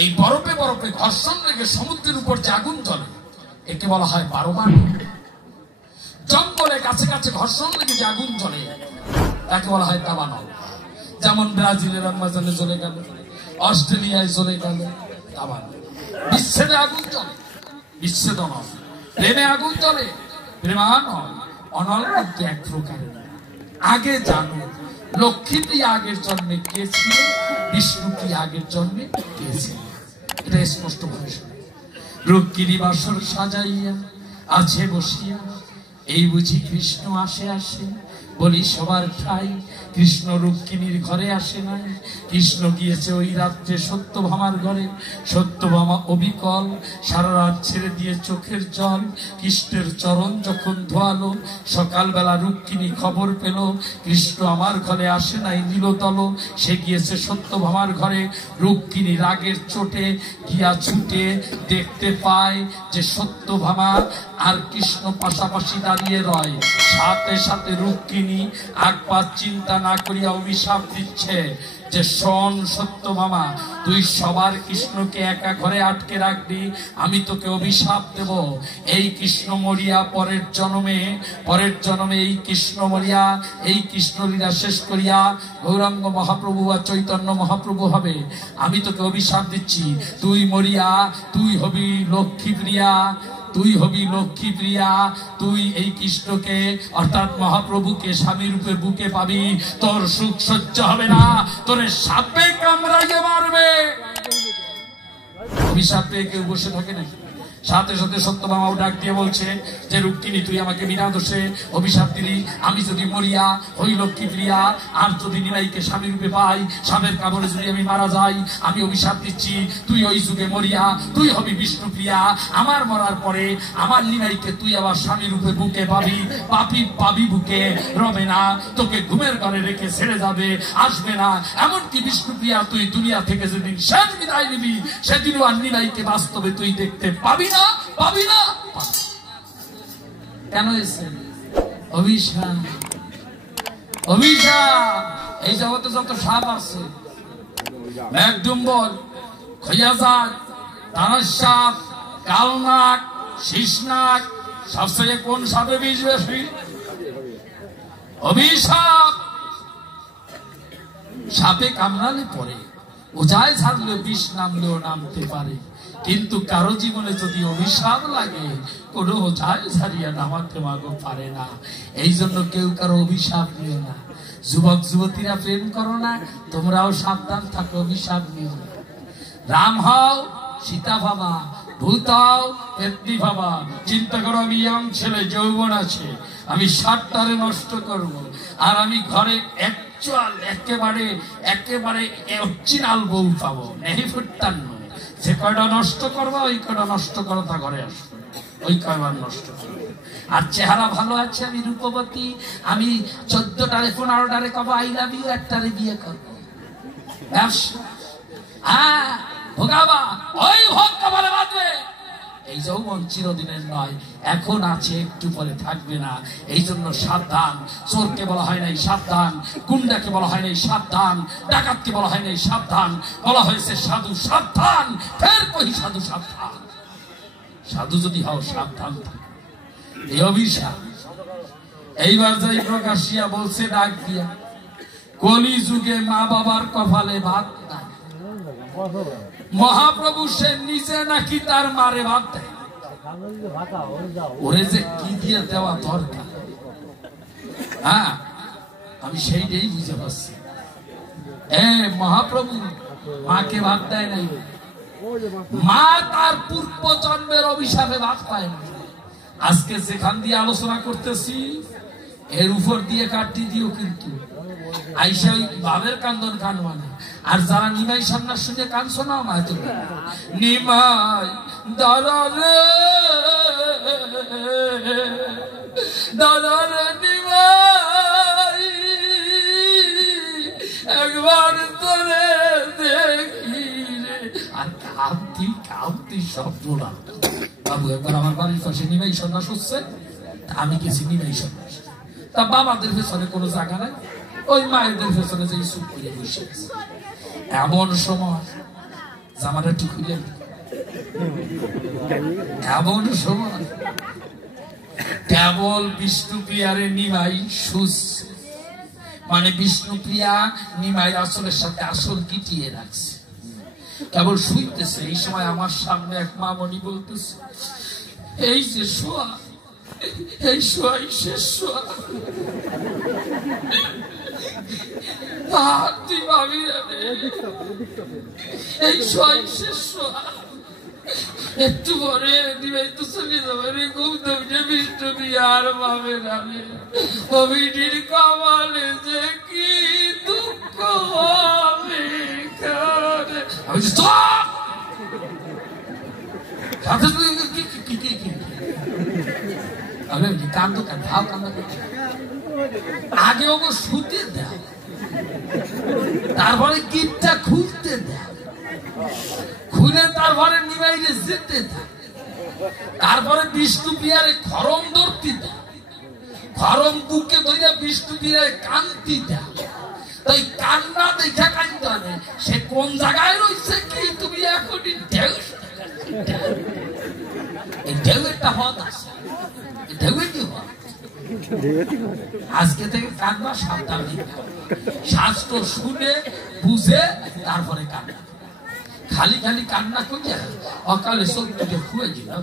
এই বরফে বরফে ঘর্ষণ লেগে সমুদ্রের উপর যে আগুন জ্বলে একে বলা হয় পারমাণবিক। জঙ্গলে কাছে কাছে ঘর্ষণ লেগে যে আগুন জ্বলে তাকে বলা হয় দাবানল। যেমন ব্রাজিলের আমাজনে জ্বলে গেল, অস্ট্রেলিয়ায় জ্বলে গেল দাবানল। বিচ্ছেদে আগুন জ্বলে, বিচ্ছেদ অনল। প্রেমে আগুন জ্বলে, প্রেমানল। অনল কিন্তু এক প্রকার। আগে জানো লক্ষ্মীপ্রিয়া আগের জন্মে কে ছিল, বিষ্ণুপ্রিয়া আগের জন্মে কে ছিল, এটা স্পষ্ট ভাবে শুনে। রুক্মিণী বাসর সাজাইয়া আছে বসিয়া, এই বুঝি কৃষ্ণ আসে আসে, বলি সবার ঠাই। কৃষ্ণ রুক্মিণীর ঘরে আসে নাই, কৃষ্ণ গিয়েছে ওই রাত্রে সত্যভামার ঘরে। সত্যভামা অবিকল সারা রাত ছেড়ে দিয়ে চোখের জল। কৃষ্ণের চরণ যখন ধোয়ালো, সকালবেলা রুক্মিণী খবর পেল কৃষ্ণ আমার ঘরে আসে নাই নীলতল, সে গিয়েছে সত্যভামার ঘরে। রুক্মিণী রাগের চোটে গিয়া ছুটে দেখতে পায় যে সত্যভামা আর কৃষ্ণ পাশাপাশি দাঁড়িয়ে রয়। সাথে সাথে রুক্মিণী একবার চিন্তা না করিয়া অভিশাপ দিচ্ছে যে শোন সত্যভামা, তুই সবার কৃষ্ণকে একা ঘরে আটকে রাখবি, আমি তোকে অভিশাপ দেব। এই কৃষ্ণ মরিয়া পরের জন্মে এই কৃষ্ণ মরিয়া এই কৃষ্ণলীলা শেষ করিয়া গৌরাঙ্গ মহাপ্রভু বা চৈতন্য মহাপ্রভু হবে। আমি তোকে অভিশাপ দিচ্ছি, তুই মরিয়া তুই হবি লক্ষ্মীপ্রিয়া, তুই হবি লক্ষ্মীপ্রিয়া। তুই এই কৃষ্ণকে অর্থাৎ মহাপ্রভুকে স্বামী রূপে বুকে পাবি। তোর সুখ সহ্য হবে না, তোরে সাপে কামড়াইয়ে মারবে। অভিশাপ পেয়ে কেউ বসে থাকে নাকি? সাথে সাথে সত্যভামাও ডাক দিয়ে বলছে যে রুক্মিণী, তুই আমাকে বিনা দোষে অভিশাপ দিলি। আমি যদি মরিয়া হই লক্ষ্মীপ্রিয়া, আর যদি নিমাইকে স্বামী রূপে পাই, স্বামীর কামড়ে যদি আমি মারা যাই, আমি অভিশাপ দিচ্ছি তুই ওই যুগে মরিয়া তুই হবি বিষ্ণুপ্রিয়া। আমার মরার পরে আমার নিমাইকে তুই আবার স্বামী রূপে বুকে পাবি, পাবি বুকে, রবে না, তোকে ঘুমের ঘরে রেখে ছেড়ে যাবে, আসবে না। এমনকি বিষ্ণুপ্রিয়া তুই দুনিয়া থেকে যেদিন শেষ বিদায় নিবি, সেদিনও আর নিমাইকে বাস্তবে তুই দেখতে পাবি না। কেন এসে অভিশাপ? এই জগতে যত সাপ আছে, মেঘডুম্বর, খৈয়াজাত, দানব সাপ, কালনাক, শীষনাক, সবচেয়ে কোন সাপে বিষ বেশি? অভিশাপ। সাপে কামড়ালে পরে, ওজায় ছাড়লে বিষ নামলেও নামতে পারে, কিন্তু কারো জীবনে যদি অভিশাপ লাগে কোনো ওঝায় ছাড়িয়া নামাতে মাগো পারে না। এই জন্য কেউ কারো অভিশাপ নিও না। যুবক যুবতীরা প্রেম করো না, তোমরাও সাবধান থাকো, অভিশাপ নিও না। রাম হও, সীতা ভাবা, ভূত হও, পেত্নী ভাবা। চিন্তা করো আমি ইয়াং ছেলে, যৌবন আছে, আমি 60টারে নষ্ট করব, আর আমি ঘরে একেবারে অরিজিনাল বউ পাবো, নেই ফুটতান। যে কয়টা নষ্ট করবো ওই কয়টা নষ্ট করো, তা ঘরে আসবো, ওই কয়বার নষ্ট করবো। আর চেহারা ভালো আছে, আমি রূপবতী, আমি 14টারে 15টারে কব আই লাভ ইউ, একটারে বিয়ে করবো, ব্যবসা। হ্যাঁ ভোগাবা, ওই ভোগ কপালে বাঁধবে। এই যৌবন চিরদিনের নয়, এখন আছে, একটু পরে থাকবে না। এই জন্য সাবধান। চোরকে বলা হয় নাই সাবধান, গুন্ডাকে বলা হয় নাই সাবধান, ডাকাতকে বলা হয় নাই সাবধান, বলা হয়েছে সাধু সাবধান। ফের কই সাধু সাবধান। সাধু যদি হও সাবধান থাকো। এই অভিশাপ এইবার যাই প্রকাশিয়া বলছে ডাক দিয়া, কলি যুগে মা বাবার কপালে ভাত নাই। মহাপ্রভু সে নিজে নাকি তার মারে ভাত দেয়। ওরে যে কি দিয়ে দেওয়া দরকার, হ্যাঁ আমি সেইটাই বুঝে পাচ্ছি। মহাপ্রভু মাকে ভাত দেয় নাই, মা তার পূর্ব জন্মের অভিশাপে ভাত পায় না। আজকে যেখান দিয়ে আলোচনা করতেছি এর উপর দিয়ে কাটতি দিও, কিন্তু আইসা ওই বাবের কান্দন কানবা না। আর যারা নিমাই সামনা শুনে কান শোনাও না, নিমাই দাদারে দাদারে নিমাই একবার তোরে দেখি রে। আর কাঁদতি শব্দ না। বাবু একবার আমার বাড়ির পাশে নিমাই সন্ন্যাস হচ্ছে, আমি গেছি নিমাই সন্ন্যাস। তা বাবাদের পেছনে কোনো জায়গা নাই, ওই মায়েদের পেছনে যে চুপ করে বসে আছে। এমন সময় জামাটা একটু খুলে এমন সময় কেবল বিষ্ণুপ্রিয়ারে নিমাই সুস মানে বিষ্ণুপ্রিয়া নিমাই আসলের সাথে আসল গিটিয়ে রাখছে, কেবল শুইতেছে। এই সময় আমার সামনে এক মামনি বলতেছে, এই যে শোয়া, এই শোয়াই শেষ শোয়া। তুই ভাবি এই শোয়াই শেষ শোয়া, একটু পরে দিবে তো চলে যাবে রে। খুব দৌড়ে বিষ্ণুপ্রিয়া আর পাবে না রে। কমিটির কমালে যে কি দুঃখ হবে। আমি কান্দো কান্দাও কান্দা আগে ওকে শুতে দাও, তারপরে গিটটা খুলতে দাও, খুলে তারপরে নিবাইলে যেতে দাও, তারপরে বিষ্ণুপ্রিয়ারে খরম ধরতে দাও, খরম বুকে ধরে বিষ্ণুপ্রিয়ারে কান্তি দাও। তাই কান্না দেখা কান্দতে হবে, সে কোন জায়গায় রয়েছে কি তুমি এখনই ঢেউ ঢেউ একটা হত আছে, ঢেউয়ে কি হত। আজকে থেকে কান্না সাবধান, শাস্ত্র শুনে বুঝে তারপরে কান্না। খালি খালি কান্না করে অকালে চোখ দুটো খুঁয়ে দিলাম।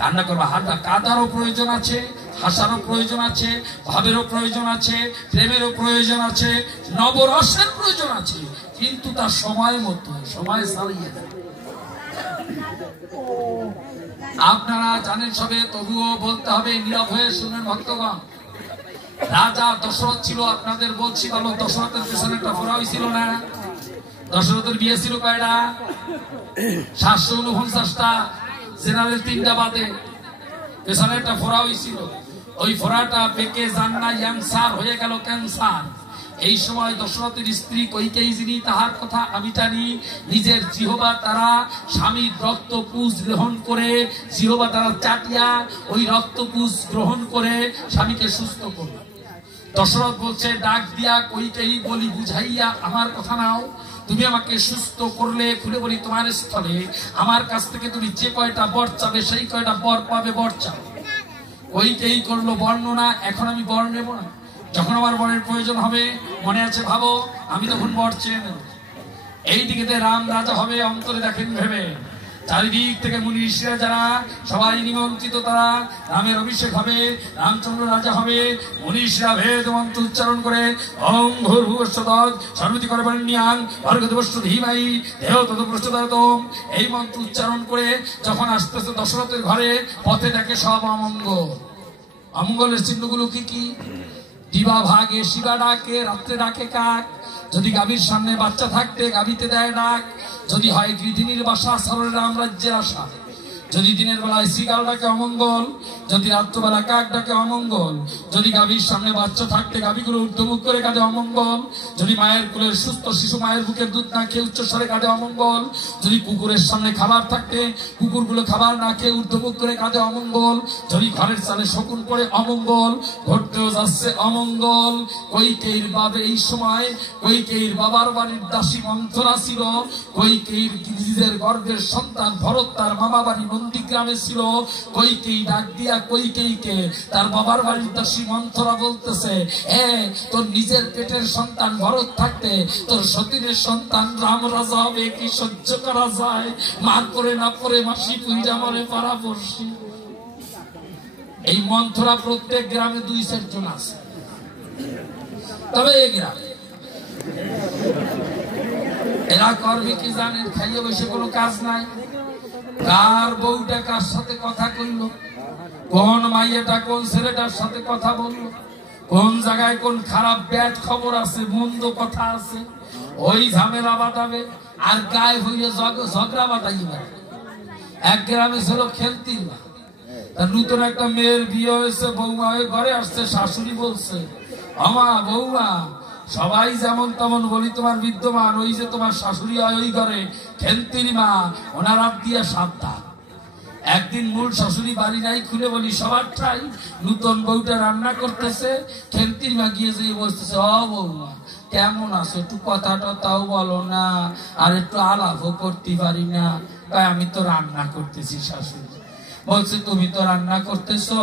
কান্না করবা, হাঁটা কাঁদারও প্রয়োজন আছে, হাসারও প্রয়োজন আছে, ভাবেরও প্রয়োজন আছে, প্রেমেরও প্রয়োজন আছে, নবরসের প্রয়োজন আছে, কিন্তু তার সময় মতো সময় চালিয়ে দেয়। আপনারা জানেন সবে, তবুও বলতে হবে, নীরব হয়ে শুনেন ভক্তগণ। রাজা দশরথ ছিল, আপনাদের বলছি বলো, দশরথের পেছনে একটা ফোড়া হয়েছিল না? দশরথের বিয়ে ছিল কয়টা? 749টা, জেনারেল 3টা বাদে পেছনে একটা ফোড়া হয়েছিল। ওই ফোড়াটা পেকে জান্না ক্যান্সার হয়ে গেল, ক্যান্সার। এই সময় দশরথের স্ত্রী কইকেয়ী, যিনি তাহার কথা আমি জানি, নিজের জিহবা তারা স্বামীর রক্তপুষ গ্রহণ করে, জিহবা তারা চাটিয়া ওই রক্তপুষ গ্রহণ করে স্বামীকে সুস্থ করল। দশরথ বলছে, ডাক দিয়া কইকেয়ী বলি বুঝাইয়া আমার কথা নাও, তুমি আমাকে সুস্থ করলে, খুলে বলি তোমার স্থলে আমার কাছ থেকে তুমি যে কয়টা বর চাবে সেই কয়টা বর পাবে, বর চাও। কইকেয়ী করলো বর্ণনা, এখন আমি বর নেব না, যখন আমার বরের প্রয়োজন হবে, মনে আছে ভাবো, আমি তখন বর চেয়ে নেব। এইদিকে রাম রাজা হবে, অন্তরে দেখেন ভেবে, চারিদিক থেকে মুনি ঋষিরা যারা সবাই নিমন্ত্রিত, তারা রামের অভিষেক হবে, রামচন্দ্র রাজা হবে। মুনি ঋষিরা ভেদ মন্ত্র উচ্চারণ করে ওং ভূর্ভুবস্বঃ সর্বতি করে বরেণ্যাং ভর্গদেবস্য ধীমহি দেহ তদপ্রচোদয়াৎ, এই মন্ত্র উচ্চারণ করে যখন আসতেছে দশরথের ঘরে, পথে দেখে সব অমঙ্গল। অমঙ্গলের চিহ্নগুলো কি কি? দিবা ভাগে শিবা ডাকে, রাত্রে ডাকে কাক, যদি গাভীর সামনে বাচ্চা থাকতে গাভীতে দেয় ডাক, যদি হয় গৃহিণীর বাসা সরল রাম রাজ্যের আশা, যদি দিনের বেলায় শ্রীগাল ডাকে অমঙ্গল, যদি রাত্রবেলা কাক ডাকে অমঙ্গল, যদি গাভীর সামনে বাচ্চা থাকতে গাভীগুলো ঊর্ধ্বমুখ করে কাঁদে অমঙ্গল, যদি মায়ের কোলের সুস্থ শিশু মায়ের বুকের দুধ না খেয়ে উচ্চস্বরে কাঁদে অমঙ্গল, যদি কুকুরের সামনে খাবার থাকতে কুকুরগুলো খাবার না খেয়ে ঊর্ধ্বমুখ করে কাঁদে অমঙ্গল, যদি ঘরের চালে শকুন পড়ে অমঙ্গল, ঘটতেও যাচ্ছে অমঙ্গল। কইকেয়ীর বাবে এই সময় কইকেয়ীর বাবার বাড়ির দাসী মন্থরা ছিল, কইকেয়ীর নিজের গর্ভের সন্তান ভরত তার মামা বাড়ি নন্দীগ্রামে ছিল। কইকেয়ী ডাক দিয়া কইকেয়ীকে তার বাবার বাড়ির দাসী মন্থরা বলতেছে, তোর নিজের পেটের সন্তান ভরত থাকতে তোর সতীনের সন্তান রাম রাজা হবে, কি সহ্য করা যায়? মার করে না পরে মাসি পুইরা মরে পাড়া পড়ছি। এই মন্থরা প্রত্যেক গ্রামে 2-4 জন আছে, তবে এই গ্রামে এরা করবে কি জানেন? খাইয়ে বসে কোনো কাজ নাই। কার বউটা কার সাথে কথা কইলো, কোন মাইয়াটা কোন ছেলেটার সাথে কথা বললো, কোন জায়গায় কোন খারাপ ব্যাড খবর আছে, মন্দ কথা আছে, ওই ঝামেলা বাঁধাবে আর গায়ে হইয়ে ঝগড়া বাঁধাইবে। এক গ্রামে ছিল খেলতির মা, তার নতুন একটা মেয়ের বিয়ে হয়েছে, বৌমা হয়ে ঘরে আসছে, শাশুড়ি বলছে, আমা বৌমা সবাই যেমন তেমন বলি তোমার বিদ্যমান, ওই যে তোমার শাশুড়ি হয় ওই ঘরে খেলতির মা, ওনার হাত দিয়ে সাবধান। একদিন মূল শাশুড়ি বাড়ি নাই, খুলে বলি সবার ঠাই নতুন বউটা রান্না করতেছে, খেলতির মা গিয়ে যে বসতেছে, বৌমা কেমন আছো, একটু কথাটা তাও বলো না, আর একটু আলাপও করতে পারি না। তাই আমি তো রান্না করতেছি শাশুড়ি। বলছে তুমি তো রান্না করতেছো,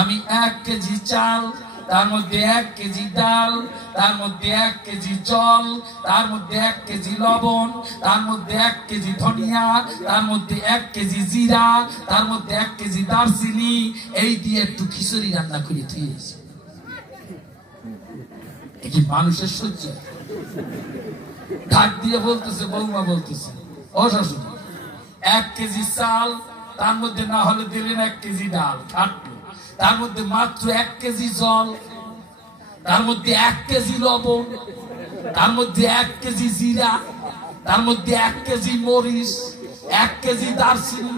আমি 1 কেজি চাল, তার মধ্যে 1 কেজি ডাল, তার মধ্যে 1 কেজি জল, তার মধ্যে 1 কেজি লবণ, তার মধ্যে 1 কেজি ধনিয়া, তার মধ্যে 1 কেজি জিরা, তার মধ্যে 1 কেজি দারচিনি, এই দিয়ে একটু খিচুড়ি রান্না করে দিয়েছে। কি মানুষের সহ্য? ঢাক দিয়ে বলতেছে, বৌমা বলতেছে, ও শাশুড়ি 1 কেজি চাল, তার মধ্যে না হলে দিলেন 1 কেজি ডাল কাটলো, তার মধ্যে মাত্র 1 কেজি জল, তার মধ্যে 1 কেজি লবণ, তার মধ্যে 1 কেজি জিরা, তার মধ্যে 1 কেজি মরিচ, 1 কেজি দারচিনি,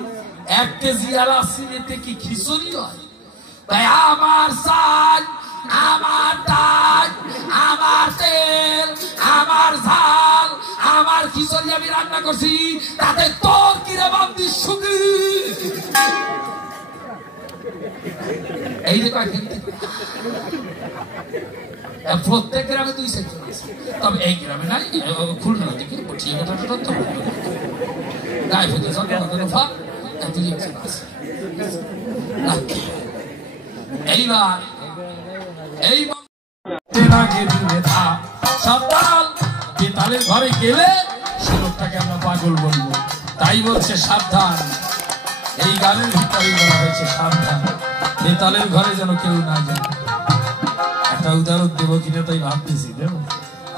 1 কেজি এলাচি, এতে কি খিচুড়ি হয়? তাই আমার চাল, আমার ডাল, আমার তেল, আমার ঝাল, আমার খিচুড়ি আমি রান্না করছি, তাতে তোর কিরে বান্দি সুখী? এই যে প্রত্যেক গ্রামে 2 সেক্টর আছে, তবে এই গ্রামে নাই, খুলনা দিকে গায়ে হতে এইবার বেতালের ঘরে গেলে সে লোকটাকে আমরা পাগল বলবো। তাই বলছে সাবধান, এই গানের ভিতরে বলা হয়েছে সাবধান, বেতালের ঘরে যেন কেউ না যায়। একটা উদাহরণ দেবো কিনা তাই ভাবতেছি, দেবো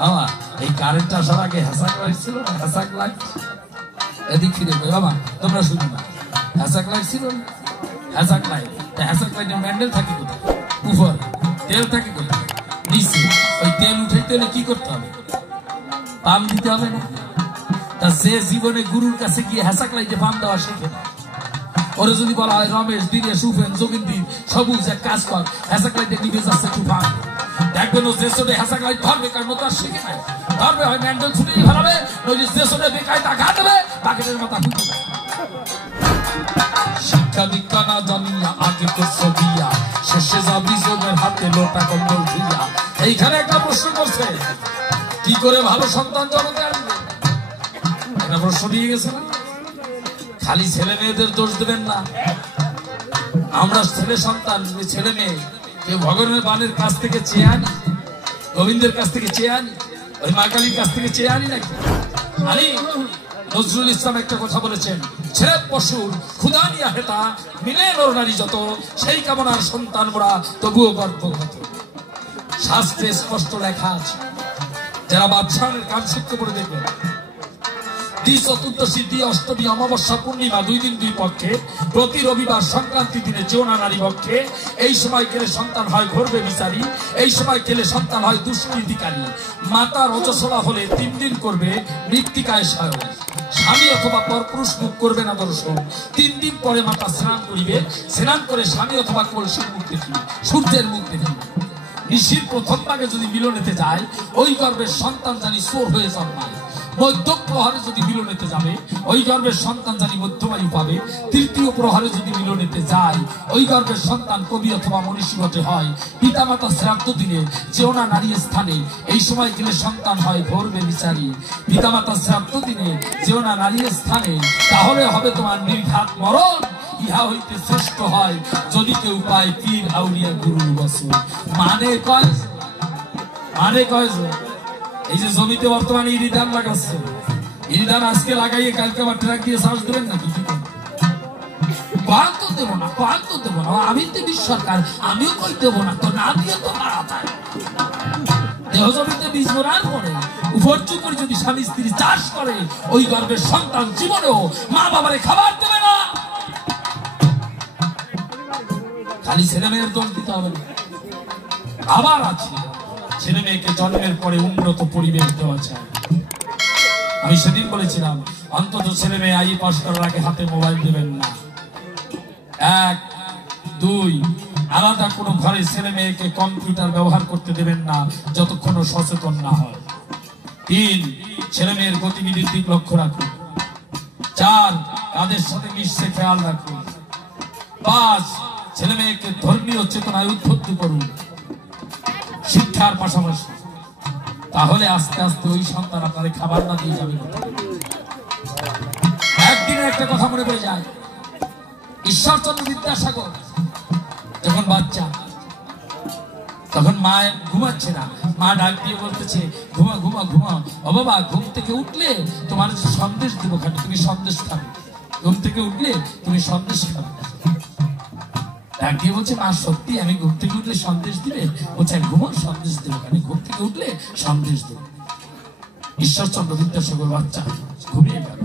আমার এই কারেন্ট আসার আগে হ্যাসাক লাইট ছিল না, হ্যাসাক লাইট, এদিক ফিরে বাবা তোমরা শুনো না, হ্যাসাক লাইট ছিল না, হ্যাসাক লাইট, হ্যাসাক লাইটের ম্যান্ডেল থাকে কোথায়? উপর। তেল থাকে কোথায়? নিচে। ওই তেল উঠাইতে হলে কি করতে হবে? পাম্প দিতে হবে না? তা যে জীবনে গুরুর কাছে গিয়ে হ্যাসাক লাইটে পাম্প দেওয়া শেখে না, ওরা যদি বলা হয় রমেশ, দিনেশ, উপেন, যোগিন্দির সবুজ এক কাজ কর, হ্যাসাক লাইটে নিভে যাচ্ছে একটু পাম্প, দেখবেন ও যে সোডে হ্যাসাক লাইট ধরবে, কারণ তার শিখে নাই, ধরবে হয় ম্যান্ডেল ছুটেই ফেলাবে, নইলে যে সোডে বেকায় তা ঘা দেবে, বাকেটের মাথা ফুটে দেবে। শিক্ষা দীক্ষা না জানিয়া আগে করছ দিয়া, শেষে যাবি যোগের হাতে লোটা কম্বল দিয়া। এইখানে একটা প্রশ্ন করছে, কি করে ভালো সন্তান জগতে আসবে? একটা প্রশ্ন দিয়ে গেছে না? খালি ছেলে মেয়েদের দোষ দেবেন না। আমরা ছেলে সন্তান, ছেলে মেয়ে কেউ ভগবানের বানের কাছ থেকে চেয়ে আনি, গোবিন্দের কাছ থেকে চেয়ে আনি, ওই মা কালীর কাছ থেকে চেয়ে আনি নাকি? আনি। নজরুল ইসলাম একটা কথা বলেছেন, ছেলে পশুর ক্ষুধা নিয়া হেতা, মিলে নর নারী যত, সেই কামনার সন্তান মোরা তবুও গর্ভগত। শাস্ত্রে স্পষ্ট লেখা আছে, যারা বাদশাহের কাজ শিখতে পড়ে দেখবেন, চতুর্দশী, অষ্টমী, অমাবস্যা, পূর্ণিমা 2 দিন 2 পক্ষে, প্রতি রবিবার, সংক্রান্তি দিনে যৌনা নারী পক্ষে। এই সময় গেলে সন্তান হয় ঘরবে বিচারী, এই সময় গেলে সন্তান হয় দুষ্কৃতিকারী। মাতার অজসলা হলে 3 দিন করবে মৃত্তিকায় সায়ন, স্বামী অথবা পরপুরুষ মুখ করবে না দর্শন। 3 দিন পরে মাতা স্নান করিবে, স্নান করে স্বামী অথবা কলসির মুখ দেখিবে, সূর্যের মুখ দেখিবে। ঋষির প্রথম ভাগে যদি মিলনেতে যায়, ওই গর্ভের সন্তান জানি চোর হয়ে জন্মায়। মধ্য প্রহারে যদি মিলনেতে যাবে, ওই গর্ভের সন্তান জানি মধ্যমায়ু পাবে। তৃতীয় প্রহারে যদি মিলনেতে যায়, ওই গর্ভের সন্তান কবি অথবা মনীষী বটে হয়। পিতামাতা শ্রাদ্ধ দিনে যেওনা নারী স্থানে, এই সময় গেলে সন্তান হয় ঘরবে বিচারী। পিতামাতা শ্রাদ্ধ দিনে যেওনা নারী স্থানে, তাহলে হবে তোমার নির্ঘাত মরণ। ইহা হইতে শ্রেষ্ঠ হয় যদি কেউ পায় পীর আউলিয়া গুরুর বছর। মানে কয়, মানে কয় এই যে জমিতে বর্তমানে ইরি ধান লাগাচ্ছে, ইরি ধান আজকে লাগাইয়ে কালকে আবার ট্রাক দিয়ে চাষ দেবেন নাকি? তো দেবো না, তো দেবো না, আমি দেবীর সরকার, আমিও কই দেবো না, তো না দিয়ে তো মারা যায়। দেহ জমিতে বীজ বোনার পরে উপর্য করে যদি স্বামী স্ত্রী চাষ করে, ওই গর্ভের সন্তান জীবনেও মা বাবারে খাবার দেবে না। খালি ছেলে মেয়ের দোষ দিতে হবে না। আবার আছে ছেলে মেয়েকে জন্মের পরে উন্নত পরিবেশ দেওয়া চায়। আমি সেদিন বলেছিলাম, অন্তত ছেলে মেয়ে আই পাস করার আগে হাতে মোবাইল দেবেন না। 1, 2 আলাদা কোনো ঘরে ছেলে মেয়েকে কম্পিউটার ব্যবহার করতে দেবেন না যতক্ষণ সচেতন না হয়। 3 ছেলে মেয়ের গতিবিধির দিক লক্ষ্য রাখুন। 4 তাদের সাথে মিশতে খেয়াল রাখুন। 5 ছেলে মেয়েকে ধর্মীয় চেতনায় উদ্বুদ্ধ করুন শিক্ষার পাশাপাশি। তাহলে আস্তে আস্তে ওই সন্তান আপনাদের খাবার না দিয়ে যাবে। একদিনের একটা কথা মনে পড়ে যায়, ঈশ্বরচন্দ্র বিদ্যাসাগর যখন বাচ্চা, তখন মা ঘুমাচ্ছে না, মা ডাক দিয়ে বলতেছে ঘুমা ঘুমা ঘুমা। ও বাবা, ঘুম থেকে উঠলে তোমার সন্দেশ দিব, খাবে তুমি সন্দেশ খাবে, ঘুম থেকে উঠলে তুমি সন্দেশ খাবে। ডাক দিয়ে বলছে মা সত্যি আমি ঘুম থেকে উঠলে সন্দেশ দিবে? বলছে ঘুমো, সন্দেশ দেবো, কারণ ঘুম থেকে উঠলে সন্দেশ দেবো। ঈশ্বরচন্দ্র বিদ্যাসাগর বাচ্চা ঘুমিয়ে গেল।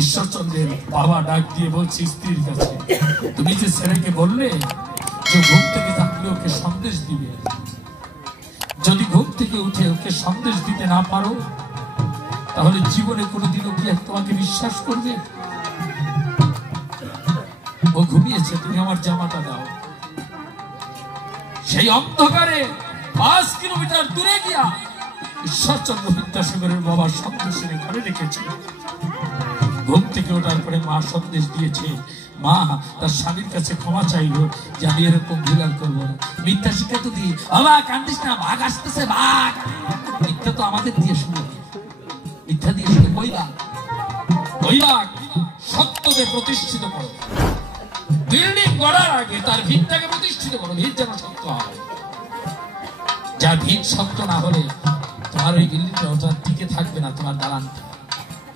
ঈশ্বরচন্দ্রের বাবা ডাক দিয়ে বলছে স্ত্রীর কাছে, তুমি যে ছেলেকে বললে যে ঘুম থেকে থাকলে ওকে সন্দেশ দিবে, যদি ঘুম থেকে উঠে ওকে সন্দেশ দিতে না পারো তাহলে জীবনে কোনোদিনও কি তোমাকে বিশ্বাস করবে? ও ঘুমিয়েছে, তুমি আমার জামাটা দাও। সেই অন্ধকারে 5 কিলোমিটার দূরে গিয়া ঈশ্বরচন্দ্র বিদ্যাসাগরের বাবা সন্দেশ এনে ঘরে রেখেছে। ঘুম থেকে ওঠার পরে মা সন্দেশ দিয়েছে, মা তার স্বামীর কাছে ক্ষমা চাইলো যে আমি এরকম ভুল আর করবো না। মিথ্যা শিক্ষা তো দিই, বাবা কান্দিস না, বাঘ আসতেছে, বাঘ। মিথ্যা তো আমাদের দিয়ে শুনে, মিথ্যা দিয়ে শুনে কই বাঘ, কই বাঘ। সত্যকে প্রতিষ্ঠিত করো, বিল্ডিং গড়ার আগে তার ভিতটাকে প্রতিষ্ঠিত করো, ভিত যেন শক্ত হয়। যার ভিত শক্ত না হলে তোমার ওই বিল্ডিংটা ওটার টিকে থাকবে না, তোমার দালানটা।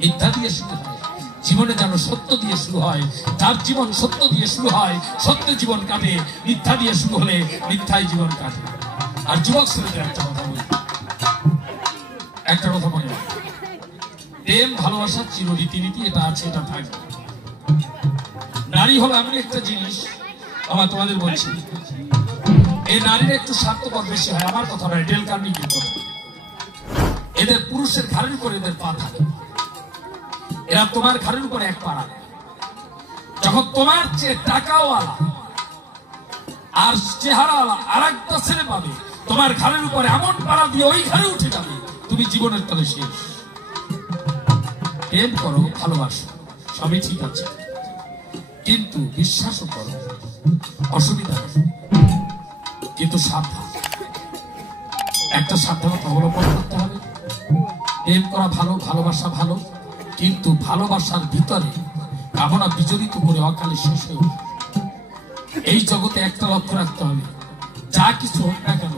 মিথ্যা দিয়ে শুরু হয়, জীবনে যেন সত্য দিয়ে শুরু হয়। যার জীবন সত্য দিয়ে শুরু হয় সত্য জীবন কাটে, মিথ্যা দিয়ে শুরু হলে মিথ্যাই জীবন কাটে। আর যুবক ছেলেদের একটা কথা বলি, একটা কথা মনে রাখো, প্রেম ভালোবাসা চির রীতিনীতি, এটা আছে, এটা থাকবে। নারী হলো এমন একটা জিনিস, আমার তোমাদের বলছি, এই নারীর একটু স্বার্থপর বেশি হয়। আমার কথা নয়, ডেল কার্নেগি কথা। এদের পুরুষের ঘাড়ের উপর এদের পা থাকে, এরা তোমার ঘাড়ের উপরে এক পা রাখে। যখন তোমার চেয়ে টাকাওয়ালা আর চেহারাওয়ালা আর একটা ছেলে পাবে, তোমার ঘাড়ের উপরে এমন পাড়া দিয়ে ওই ঘাড়ে উঠে যাবে, তুমি জীবনের তলে শেষ। প্রেম করো, ভালোবাসো, সবই ঠিক আছে, কিন্তু বিশ্বাসও করো, অসুবিধা নেই, কিন্তু সাবধান। একটা সাবধানতা অবলম্বন করতে হবে। প্রেম করা ভালো, ভালোবাসা ভালো, কিন্তু ভালোবাসার ভিতরে কামনা বিচলিত করে অকালে শেষ হয়ে উঠে। এই জগতে একটা লক্ষ্য রাখতে হবে, যা কিছু হোক না কেন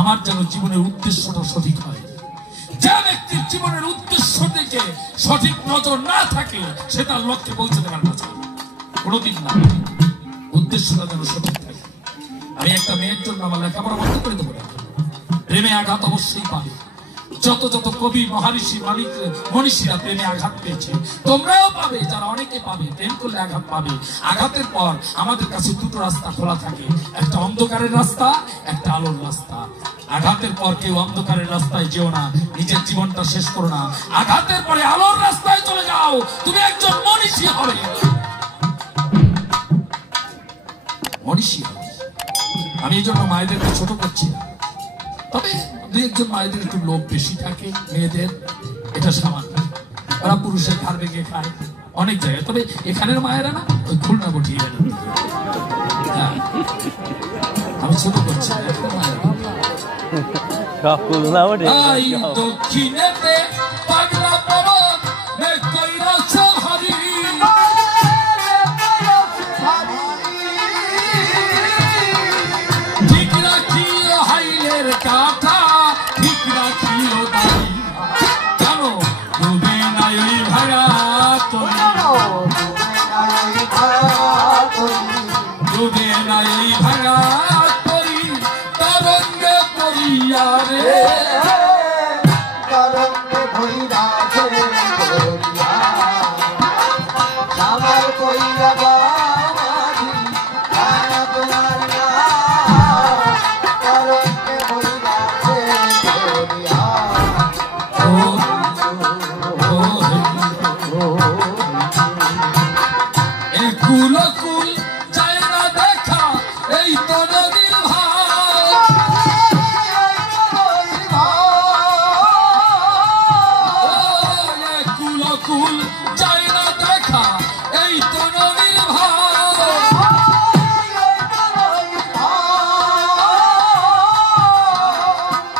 আমার যেন জীবনের উদ্দেশ্যটা সঠিক হয়। যে ব্যক্তির জীবনের উদ্দেশ্য থেকে সঠিক নজর না থাকে সে তার লক্ষ্যে পৌঁছতে পারবে না, কোনোদিন না। উদ্দেশ্যটা যেন সঠিক থাকে। আমি একটা মেয়ের জন্য আমার লেখাপড়া বন্ধ করে দেবো না, প্রেমে আঘাত অবশ্যই পাবে। যত যত কবি মহারিষি মনীষীরা প্রেমে আঘাত পেয়েছে, তোমরাও পাবে, যারা অনেকে পাবে, প্রেম করলে আঘাত পাবে। আঘাতের পর আমাদের কাছে দুটো রাস্তা খোলা থাকে, একটা অন্ধকারের রাস্তা, একটা আলোর রাস্তা। আঘাতের পর কেউ অন্ধকারের রাস্তায় যেও না, নিজের জীবনটা শেষ করো না। আঘাতের পরে আলোর রাস্তায় চলে যাও, তুমি একজন মনীষী হবে, মনীষী হবে। আমি এই জন্য মায়েদেরকে ছোট করছি না, তবে দুই একজন মায়েদের একটু লোভ বেশি থাকে মেয়েদের, এটা সামান্য। ওরা পুরুষের ঘাড় ভেঙে খায় অনেক জায়গায়, তবে এখানের মায়েরা না, ওই খুলনা বটিয়ে গেল। আমি ছোট করছি দক্ষিণেতে পাগলা পবন ঠিক রাখি হাইলের কাঠা, ঠিক রাখি কেন ডুবে নাই ওই ভাড়া ডুবে নাই ভাড়া করি তরঙ্গে পড়িয়া রে, তরঙ্গে ভৈরা আমার কইরা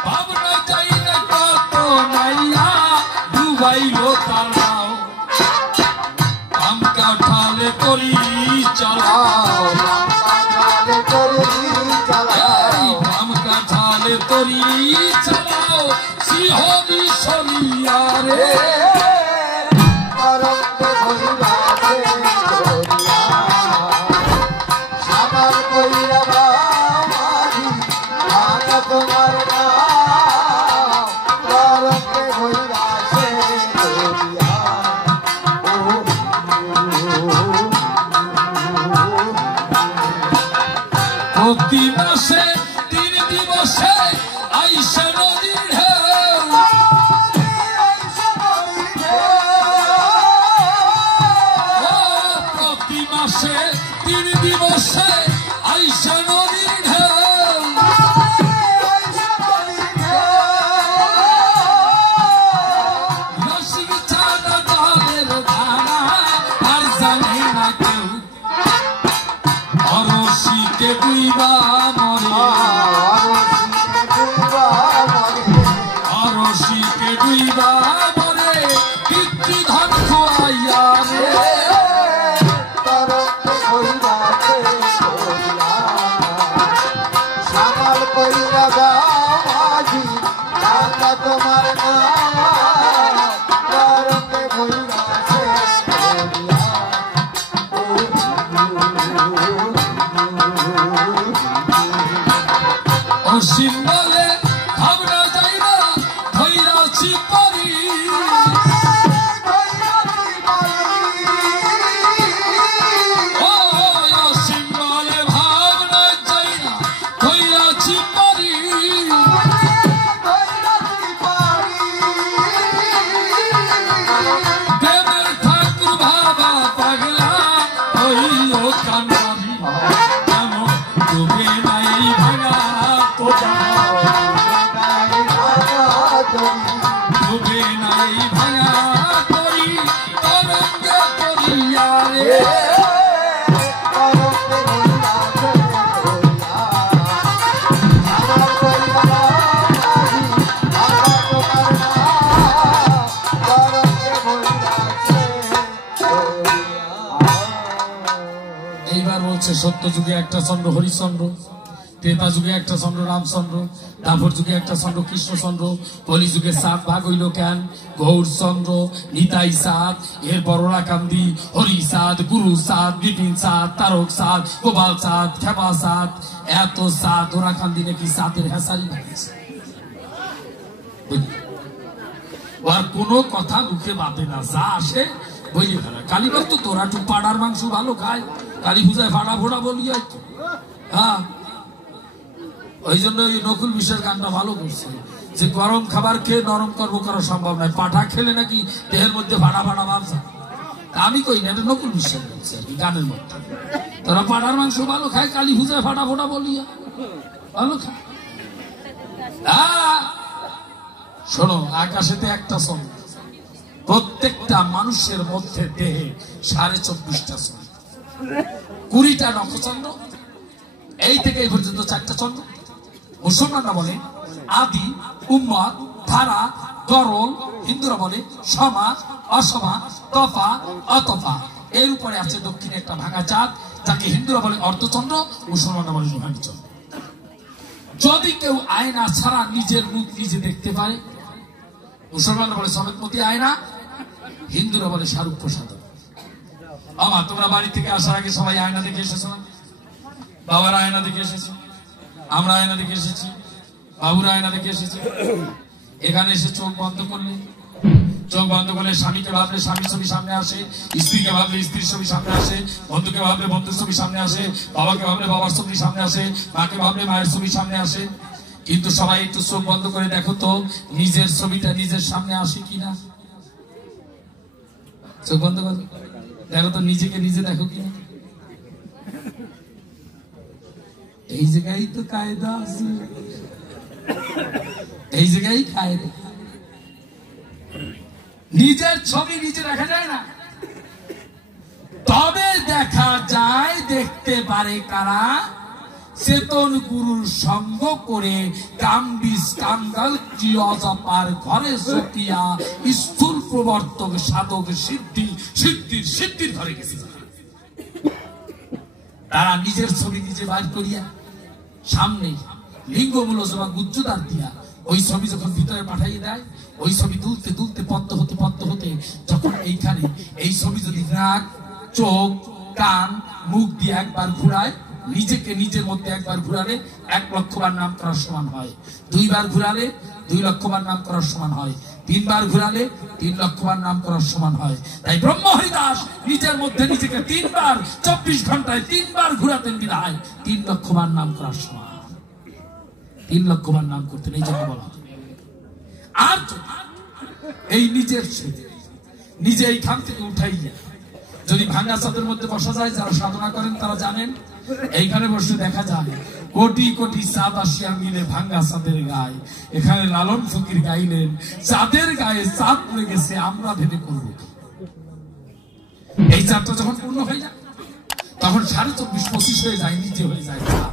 ভাবনা চাই না চালাও আম কাঁঠালে তরি চালাও আম কাঁঠালে তরি চালাও শিহরি সরিয়া রে প্রতি মাসে 3 দিবসে আইসা নদীর ঢেউ প্রতি মাসে 3 দিবসে আইসা নদীর ঢেউ রসিক ছাড়া জলের ধারা আর জানে না কেউ অরসিকে দুইবা মরে অরসিকে দুইবা মরে পিতৃধন খোয়াইয়া রে তোমার অসীম বলে ভাবনা যাই না ধৈরাছি পারি অসীম বলে ভাবনা যাই না ধৈরাছি পারি দেবের ঠাকুর বাবা পাগলা হইল কান্নারি এমন ডুবে নাই ভাঙা ডুবে নাই ভাঙা করি তরঙ্গে করিয়া রে এইবার বলছে সত্য যুগে একটা চন্দ্র হরিচন্দ্র ত্রেতা যুগে একটা চন্দ্র রামচন্দ্র দাপর যুগে একটা চন্দ্র কৃষ্ণচন্দ্র কলি যুগে সাত ভাগ হইল কেন গৌরচন্দ্র নিতাই সাত এরপর ওরাকান্দি হরি সাত গুরু সাত বিপিন সাত তারক সাত গোপাল সাত খেপা সাত এত সাত ওরাকান্দি নাকি সাতের হেসারি লাগিয়েছে আর কোনো কথা মুখে বাঁধে না যা আসে বলি ফেলা কালীবার তো তোরা একটু পাড়ার মাংস ভালো খায় কালী পূজায় ফাটা ফোটা বলি হয়তো হ্যাঁ ওই জন্য এই নকুল বিশ্বের গানটা ভালো করছে যে গরম খাবার খেয়ে নরম কর্ম করা সম্ভব নয় পাঠা খেলে নাকি দেহের মধ্যে ফাটা ফাটা ভাব যায় আমি কই না এটা নকুল বিশ্বের বলছে আর কি গানের মধ্যে তোরা পাড়ার মাংস ভালো খায় কালী পূজায় ফাটা ফোটা বলিয়া ভালো খায় শোনো আকাশেতে একটা চন্দ্র প্রত্যেকটা মানুষের মধ্যে দেহে 24.5টা চন্দ্র 20টা নক্ষচন্দ্র এই থেকে এই পর্যন্ত 4টা চন্দ্র মুসলমানরা বলে আদি উম্মত ধারা গরল হিন্দুরা বলে সমাজ অসমাজ তফা অতফা এর উপরে আছে দক্ষিণে একটা ভাঙা চাঁদ যাকে হিন্দুরা বলে অর্ধচন্দ্র মুসলমানরা বলে রুহানি চন্দ্র যদি কেউ আয়না ছাড়া নিজের মুখ নিজে দেখতে পারে মুসলমানরা বলে সমেতমতি আয়না হিন্দুরা বলে শাহরুখ প্রসাদ আমার তোমরা বাড়ি থেকে আসার আগে সবাই আয়না দেখে এসেছো না বাবার আয়না দেখে এসেছি আমরা আয়না দেখে এসেছি বাবুর আয়না দেখে এসেছি এখানে এসে চোখ বন্ধ করলে স্বামীকে ভাবলে স্বামীর ছবি সামনে আসে স্ত্রীকে ভাবলে স্ত্রীর ছবি সামনে আসে বন্ধুকে ভাবলে বন্ধুর ছবি সামনে আসে বাবাকে ভাবলে বাবার ছবি সামনে আসে মাকে ভাবলে মায়ের ছবি সামনে আসে কিন্তু সবাই একটু চোখ বন্ধ করে দেখো তো নিজের ছবিটা নিজের সামনে আসে কিনা চোখ বন্ধ করো দেখো তো নিজেকে নিজে দেখো কিনা এই জায়গায় তো কায়দা আছে এই জায়গায় কায়দা নিজের ছবি নিজে দেখা যায় না তবে দেখা যায় দেখতে পারে কারা চেতন গুরুর সঙ্গ করে কামবিস কাঙ্গাল অজাপার ঘরে সতিয়া স্থূল প্রবর্তক সাধক সিদ্ধির ঘরে গেছে। তারা নিজের ছবি নিজে বাইর করিয়া সামনে লিঙ্গমূলসভা গুজ্জুদার দিয়া ওই ছবি যখন ভিতরে পাঠাইয়ে দেয়, ওই ছবি তুলতে তুলতে পদ্ম হতে যখন এইখানে এই ছবি যদি নাক, চোখ, কান, মুখ দিয়ে একবার ঘুরায়, নিজেকে নিজের মধ্যে একবার ঘুরালে 1 লক্ষ বার নাম করার সমান হয়, 2 বার ঘুরালে 2 লক্ষ বার নাম করার সমান হয়, 3 বার ঘুরালে 3 লক্ষ বার নাম করার সমান হয়। তাই ব্রহ্ম হরিদাস নিজের মধ্যে নিজেকে 3 বার 24 ঘন্টায় 3 বার ঘুরাতেন বিধায় 3 লক্ষ বার নাম করার সমান। 3 লক্ষ বার নাম করতেন, এই জন্য বলা। আর এই নিজে এইখান থেকে উঠাইয়া যদি ভাঙ্গা চাঁদের মধ্যে বসা যায়, যারা সাধনা করেন তারা জানেন, এইখানে বসে দেখা যায় কোটি কোটি চাঁদ আসিয়া মিলে ভাঙ্গা চাঁদের গায়ে। এখানে লালন ফকির গাইলেন, চাঁদের গায়ে চাঁদ পড়ে গেছে, আমরা ভেবে করবো। এই চাঁদটা যখন পূর্ণ হয়ে যায় তখন 24.25 হয়ে যায়, নিচে হয়ে যায় চাঁদ।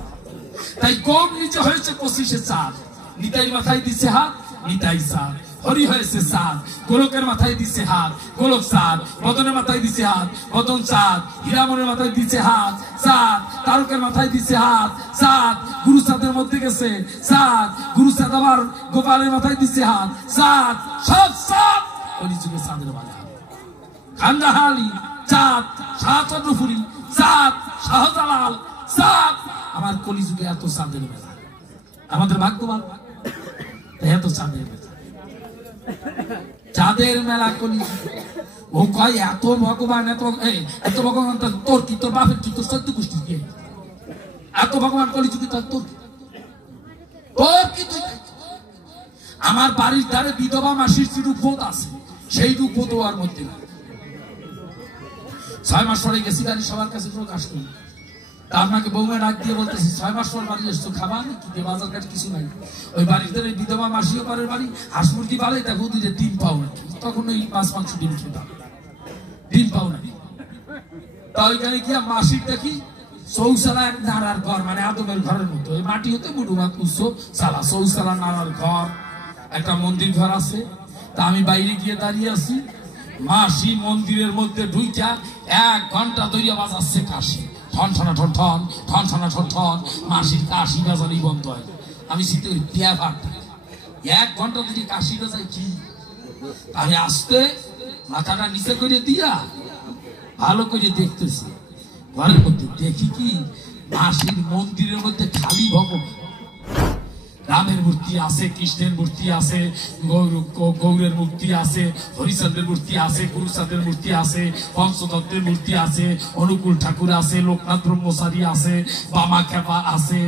তাই কম নিচে হয়েছে 25-এ চাঁদ। নিতাই মাথায় দিচ্ছে হাত, নিতাই চাঁদ। হরি হয়েছে চাঁদ, গোলকের মাথায় দিচ্ছে হাত, গোলক চাঁদ। বদনের মাথায় দিচ্ছে হাত, বদন চাঁদ। হীরামনের মাথায় দিচ্ছে হাত, চাঁদ। তারকের মাথায় দিচ্ছে হাত, চাঁদ। গুরু চাঁদের মধ্যে গেছে চাঁদ, গুরু চাঁদ আবার গোপালের মাথায় দিচ্ছে হাত, চাঁদ। সব চাঁদ কলিযুগে চাঁদের বাজার। খানজাহালি চাঁদ, শাহচন্দ্রপুরী চাঁদ, শাহজালাল চাঁদ। আমার কলিযুগে এত চাঁদের মেলা, আমাদের ভাগ্যবান এত চাঁদের মেলা। চাঁদের মেলা কলিযুগে। ও কয় এত ভগবান, এত ভগবান, তোর কি, তোর বাপের কি, তোর 14 গোষ্ঠী কি? এত ভগবান কলিযুগে তোর কি? আমার বাড়ির ধারে বিধবা মাসির যে রূপবোধ আছে, সেই রূপবোধ আর মধ্যে না। 6 মাস পরে গেছি গাড়ি সবার কাছে প্রকাশ করি। আপনাকে বৌমা ডাক দিয়ে বলতেছি, 6 মাস পর বাড়ি এসছো, খাবা নাকি? বাজার ঘাট কিছু নাই। ওই বাড়ির ধারে বিধবা মাসিও পারের বাড়ি, হাঁস মুরগি পালে, দেখো দিলে ডিম পাও নাকি? তখন ওই মাছ মাংস ডিম খেতাম, ডিম পাও নাকি? তা ওইখানে গিয়া মাসির দেখি চৌসালা এক নাড়ার ঘর, মানে আদমের ঘরের মতো। ওই মাটি হতে মুডু মাত উৎসব সালা, চৌসালা নাড়ার ঘর, একটা মন্দির ঘর আছে। তা আমি বাইরে গিয়ে দাঁড়িয়ে আছি, মাসি মন্দিরের মধ্যে ঢুইটা 1 ঘন্টা ধরে বাজাচ্ছে কাশি, ঠন ঠনা ঠন ঠন, ঠন ঠনা ঠন ঠন। মাসির কাশি বাজানি বন্ধ হয়। আমি শীতে ওই পিয়া ভাট 1 ঘন্টা ধরে কাশি বাজাই কি? আমি আসতে মাথাটা নিচে করে দিয়া ভালো করে দেখতেছি, ঘরের মধ্যে দেখি কি মাসির মন্দিরের মধ্যে খালি ভগবান। রামের মূর্তি আছে, কৃষ্ণের মূর্তি আছে, গৌরের মূর্তি আছে, হরিচন্দ্রের মূর্তি আছে, গুরুচাঁদের মূর্তি আছে, পঞ্চতত্ত্বের মূর্তি আছে, অনুকূল ঠাকুর আছে, লোকনাথ ব্রহ্মচারী আছে, বামা খেপা আছে,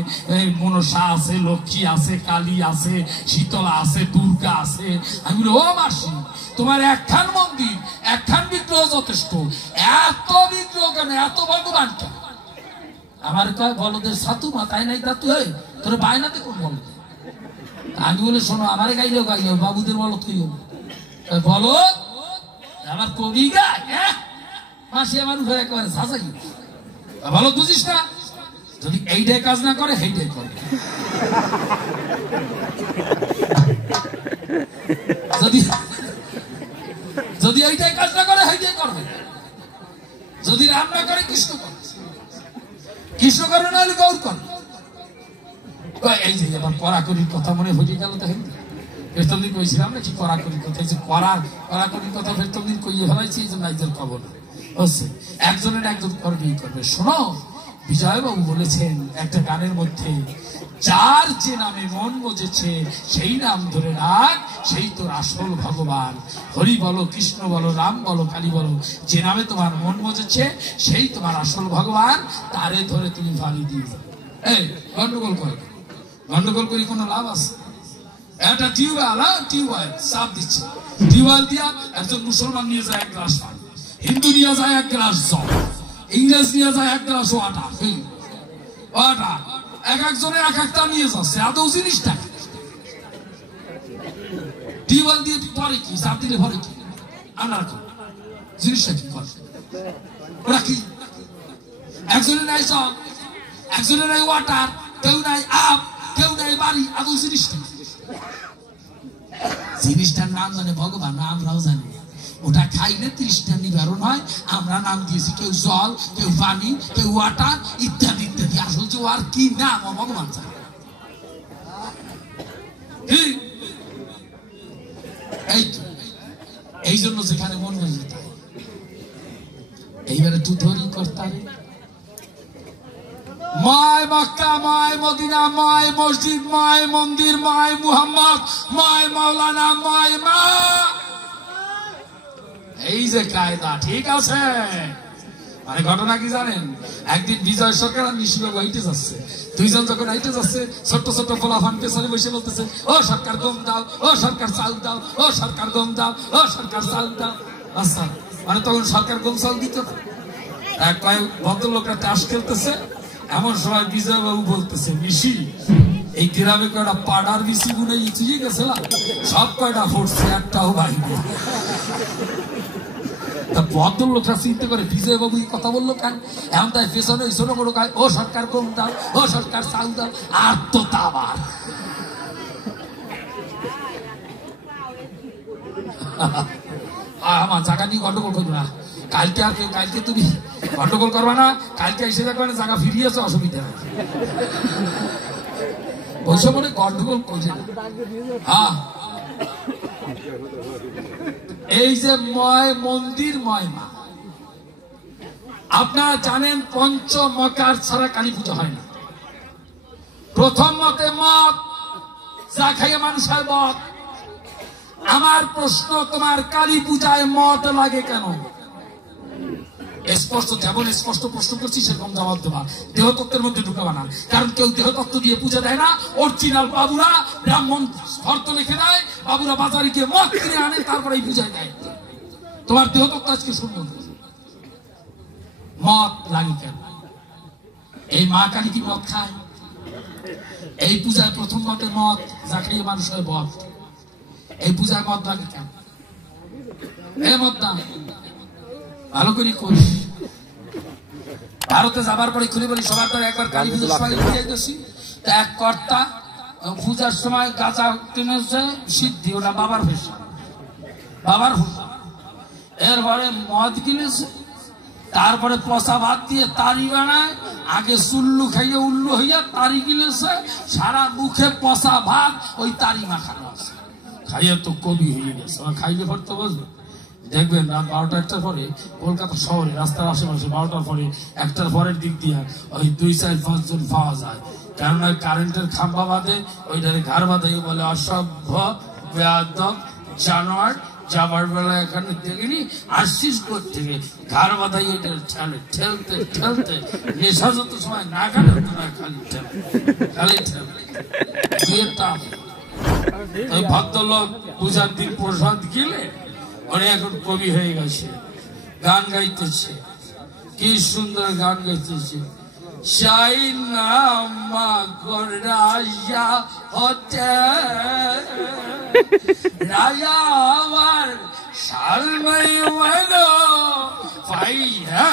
মনসা আছে, লক্ষ্মী আছে, কালী আছে, শীতলা আছে, দুর্গা আছে। আমি বলি, ও মাসি, তোমার একখান মন্দির, একখান বিগ্রহ যথেষ্ট, এত বিগ্রহ কেন, এত ভগবান কেন? আমার কয় বলদের ছাতু মাথায় নাই তা তুই তোর বায়নাতে কোন বলদ? আমি বলে, শোনো, আমার গাইলেও গাইলেও বাবুদের বলদ কইও বলো, আমার কবি গায়। মাসি আমার উপরে একেবারে সাজাই বলো, বুঝিস না? যদি এইটাই কাজ না করে সেইটাই করবে, যদি এইটাই কাজ না করে সেইটাই করবে, যদি রাম না করে কৃষ্ণ করে, কৃষ্ণ করে না হলে গৌর করে। এই যে আবার কড়াকড়ির কথা মনে হয়ে গেল, দেখেন ফেরতমদিন কইছিলাম নাকি কড়াকড়ির কথা, এই যে কড়াকড়ির কথা ফেরতমদিন কইয়ে ফেলাইছি, এই জন্য একজন খবর হচ্ছে একজনের একজন করবেই করবে। শোনো, বিজয়বাবু বলেছেন একটা গানের মধ্যে, যার যে নামে মন মজেছে সেই নাম ধরে রাখ, সেই তোর আসল ভগবান। হরি বলো, কৃষ্ণ বলো, রাম বলো, কালী বলো, যে নামে তোমার মন মজেছে সেই তোমার আসল ভগবান, তারে ধরে তুমি ভালি দিয়ে যাও। এই গন্ডগোল করে, গন্ডগোল করে কোনো লাভ আছে? একটা টিউবওয়েল চাপ দিচ্ছে, টিউবওয়েল দিয়া একজন মুসলমান নিয়ে যায় 1 গ্লাস পানি, হিন্দু নিয়ে যায় 1 গ্লাস জল, ইংরেজ নিয়ে যায় 1 গ্লাস ওয়াটার। এক একজনে এক একটা নিয়ে যাচ্ছে, আদৌ জিনিসটা টিউবওয়েল দিয়ে পরে কি, চাপ দিলে পরে কি, আনার কি জিনিসটা কি করে? ওরা কি একজনের নাই জল, একজনের নাই ওয়াটার, কেউ নাই আপ, কেউ নাই বাড়ি, আদৌ জিনিসটা, জিনিসটার নাম জানে ভগবান, আমরাও জানি। ওটা খাইলে তৃষ্ণা নিবারণ হয়। আমরা নাম দিয়েছি কেউ জল, কেউ পানি, কেউ ওয়াটার ইত্যাদি ইত্যাদি। আসল যে আর কি নাম ভগবান জানে। এই জন্য যেখানে মন হয়ে তাই এইবারে দুধরি করতে মায় মক্কা, মায় মদিনা, মায় মসজিদ, মায় মন্দির, মায় মুহাম্মদ, মায় মাওলানা, মায় মা। এই যে কায়দা, ঠিক আছে। মানে ঘটনা কি জানেন, একদিন বিজয় সরকার আর নিশিবাবু হাইটে যাচ্ছে। দুইজন যখন হাইটে যাচ্ছে, ছোট্ট ছোট্ট পোলাপান পেছনে বসে বলতেছে, ও সরকার গম দাও, ও সরকার চাল দাও, ও সরকার গম দাও, ও সরকার চাল দাও। আচ্ছা, মানে তখন সরকার গম চাল দিত না। এক কয়েক ভদ্রলোকরা তাস খেলতেছে, এমন সময় বিজয়বাবু বলতেছে, মিশি এই গ্রামে কয়টা পাড়ার মিশি গুনে চুয়ে গেছে না, সব কয়টা ফুটছে, একটাও বাইরে। ভদ্রলোকরা চিন্তা করে বিজয়বাবু কথা বললো কেন, এমন তাই পেছনে ছোট বড় গায়ে ও সরকার কম দাও, ও সরকার চাল দাও, আর তো তাবার। আমার জায়গা নিয়ে গন্ডগোল করবো না, কালকে তুমি গন্ডগোল করবা না, কালকে এসে দেখবে না জায়গা ফিরিয়েছে, অসুবিধা নেই। ওই সময় গন্ডগোল করছে না। হ্যাঁ, এই যে ময় মন্দির, ময় মা, আপনারা জানেন পঞ্চমকার ছাড়া কালী পুজো হয় না। প্রথম মতে মদ, যা খাইয়ে মানুষের মদ। আমার প্রশ্ন, তোমার কালী পূজায় মদ লাগে কেন? স্পষ্ট, যেমন স্পষ্ট প্রশ্ন করছি সেরকম জবাব দেবা। দেহতত্ত্বের মধ্যে ঢুকাবা না, কারণ কেউ দেহতত্ত্ব দিয়ে পূজা দেয় না। অরিজিনাল বাবুরা ব্রাহ্মণ শর্ত লিখে দেয়, বাবুরা বাজারে গিয়ে মদ কিনে আনে, তারপরে এই পূজায় দেয়। তোমার দেহতত্ত্ব আজকে শুনবো। মদ লাগে কেন? এই মা কালী কি মদ খায়? এই পূজায় প্রথম মতে মদ, যা খেয়ে মানুষের মদ। এই পূজায় মদ লাগে কেন? এই মদ না, ভালো করে করি। ভারতে যাবার পরে খুলে বলি, সবার পরে একবার কালী পুজোর সময় গেছি, এক কর্তা পূজার সময় গাঁজা কিনেছে সিদ্ধি, ওটা বাবার ভেষা, বাবার ভূষা। এরপরে মদ কিনেছে, তারপরে পচা ভাত দিয়ে তারি বানায়। আগে চুল্লু খাইয়ে উল্লু হইয়া তারি কিনেছে, সারা মুখে পচা ভাত, ওই তারি মাখানো আছে। খাইয়ে তো কবি হয়ে গেছে। খাইলে পড়তে বসবে, দেখবেন রাত 12টা 1টার পরে কলকাতা শহরে রাস্তার আশেপাশে 12টার পরে 1টার পরের দিক দিয়ে ওই 2-4-5 জন পাওয়া যায়। কেননা কারেন্টের খাম্বা বাঁধে, ওইটারে ঘর বাঁধে, বলে অসভ্য বেয়াদব জানোয়ার, যাবার বেলা এখানে দেখিনি, আসছিস থেকে ঘর বাঁধাই ওইটা ঠেলে, ঠেলতে ঠেলতে নেশা যত সময় না কাটে না, খালি ঠেলে খালি ঠেলে। ওই ভদ্রলোক পূজার দিন প্রসাদ গেলে ওরা এখন কবি হয়ে গেছে, গান গাইতেছে। কি সুন্দর গান গাইতেছে, চাই না মা রাজা হতে, রাজা আমার সালমাই বলো পাইয়া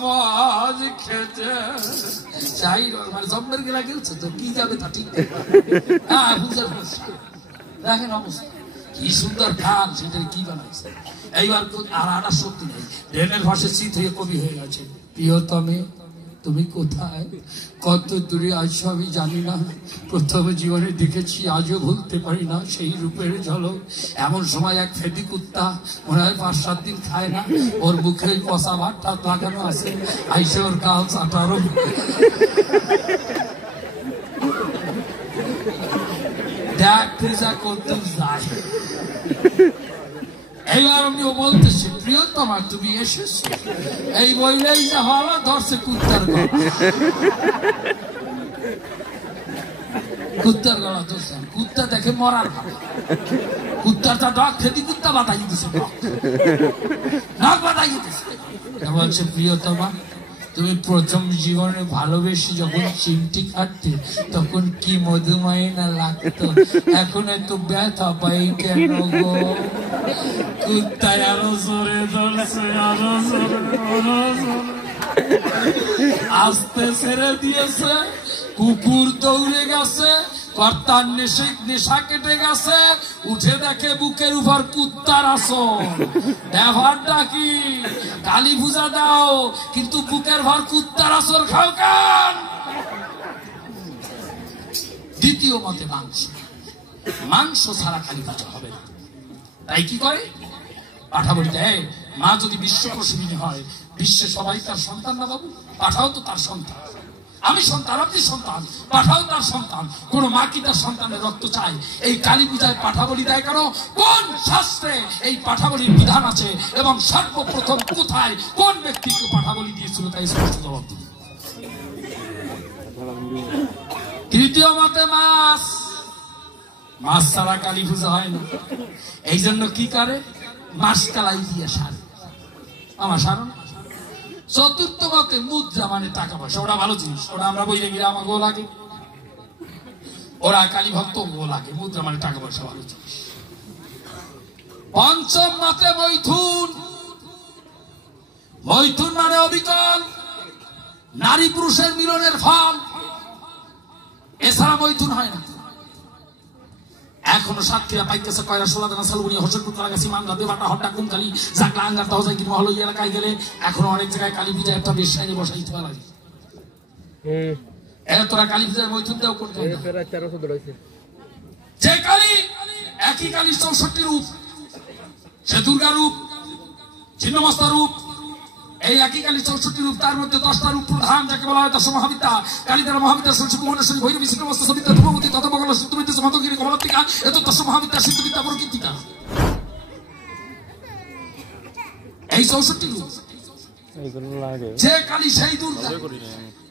মদ খেতে চাই। মানে জম্মের গেলা গেছে তো কি যাবে তা ঠিক। হ্যাঁ, বুঝার দেখেন অবস্থা কি সুন্দর গান, সেটা কি বানাইছে। এইবার আর আনার শক্তি নেই, রেলের ভাষে শীত হয়ে কবি হয়ে গেছে। প্রিয়তমে তুমি কোথায়, কত দূরে আছো আমি জানি না, প্রথম জীবনে দেখেছি আজও ভুলতে পারি না সেই রূপের ঝলক। এমন সময় এক ফেদি কুত্তা, মনে হয় 5-7 দিন খায় না, ওর মুখে পচা ভাতটা লাগানো আছে, আইসে ওর কাল চাটারও। দেখতে যা করতে যায়। এইবার আমিও বলতেছি, প্রিয়তমা তুমি এসেছো, এই বইলেই যা হলো ধরছে কুত্তার গলা, কুত্তার গলা ধরছে। কুত্তা দেখে মরার ভালো, কুত্তার তা ডগ খেতে কুত্তা বাতাই দিছে, ডগ বাতাই দিছে। বলছে, প্রিয়তমা তুমি প্রথম জীবনে ভালোবেসে যখন চিমটি কাটতে তখন কি মধুময় না লাগতো, এখন এত ব্যথা পাই কেন গো? কুত্তায় আরো জোরে ধরছে, আরো জোরে, আস্তে ছেড়ে দিয়েছে। কুকুর দৌড়ে গেছে, কর্তার নেশা কেটে গেছে, উঠে দেখে বুকের উপর কুত্তার আসন। ব্যাপারটা কি? কালী পূজা দাও কিন্তু বুকের ভর কুত্তার আসর খাও কেন? দ্বিতীয় মতে মাংস ছাড়া কালী পূজা হবে না। তাই কি করে? পাঠা বলি দেয়, মা যদি বিশ্ব প্রসবিনী হয়, বিশ্বে সবাই তার সন্তান না বাবু? পাঠাও তো তার সন্তান, আমি সন্তান, আপনি সন্তান, পাঠাও তার সন্তান। কোন মা কি তার সন্তানের রক্ত চায়? এই কালী পূজায় পাঠা বলি দেয় কেন? কোন শাস্ত্রে এই পাঠা বলির বিধান আছে এবং সর্বপ্রথম কোথায় কোন ব্যক্তিকে পাঠা বলি দিয়েছিল তাই স্পষ্ট জবাব দিন। তৃতীয় মতে মাছ ছাড়া কালী পূজা হয় না। এই জন্য কি করে? মাস কালাই দিয়ে সারে, আমার সারো না। চতুর্থ মতে মুদ্রা মানে টাকা পয়সা, ওরা ভালো জিনিস, ওরা আমরা বইলে গিয়ে আমার গো লাগে, ওরা কালী ভক্ত গো লাগে। মুদ্রা মানে টাকা পয়সা, ভালো জিনিস। পঞ্চম মতে মৈথুন মানে অবিকল, নারী পুরুষের মিলনের ফল, এছাড়া মৈথুন হয় না। এখনো সাতক্ষীরা পাইতেছে কয়রা সোলাদানা সালগুনিয়া হোসেনপুর কালাগাছি মান্দা দেবাটা হড্ডা কুমকালি জাগলা আঙ্গার তাহসাইগির মহল এলাকায় গেলে এখনো অনেক জায়গায় কালী পূজা একটা বেশ সাইনে বসাইতে পারে। তোরা কালী পূজার মৈথুন দেও কোন? যে কালী একই কালী 64 রূপ, সে দুর্গা রূপ, ছিন্নমস্তা রূপ, এই একই কালী 64 রূপ, তার মধ্যে 10টা রূপ প্রধান, যাকে বলা হয় 10 মহাবিদ্যা। কালী দ্বারা মহাবিদ্যা সরস্বতী মোহনেশ্বরী ভৈরবী ছিন্নমস্তা সবিতা ধূপবতী তথমঙ্গল সত্যমিত্র মতগিরি কমলাত্মিকা, এত 10 মহাবিদ্যা সিদ্ধবিদ্যা প্রকৃতিকা। এই 64 রূপ যে কালী সেই দুর্গা।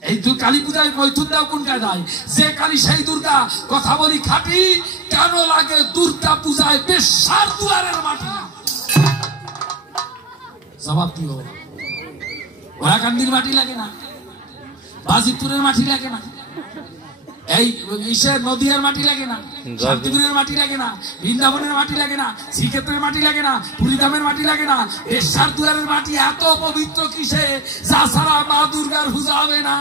এই কালী পূজায় মৈথুন দাও কোন কায়দায়? যে কালী সেই দুর্গা। কথা বলি খাঁটি, কেন লাগে দুর্গা পূজায় বেশ্যার দুয়ারের মাটি? জবাব দিও। ওরাকান্দির মাটি লাগে না, বাজিতপুরের মাটি লাগে না, এই নদীয়ার মাটি লাগে না, শান্তিপুরের মাটি লাগে না, বৃন্দাবনের মাটি লাগে না, শ্রীক্ষেত্রের মাটি লাগে না, পুরীধামের মাটি লাগে না। বেশ্যার দুয়ারের মাটি এত পবিত্র কিসে যা ছাড়া মা দুর্গার পূজা হবে না?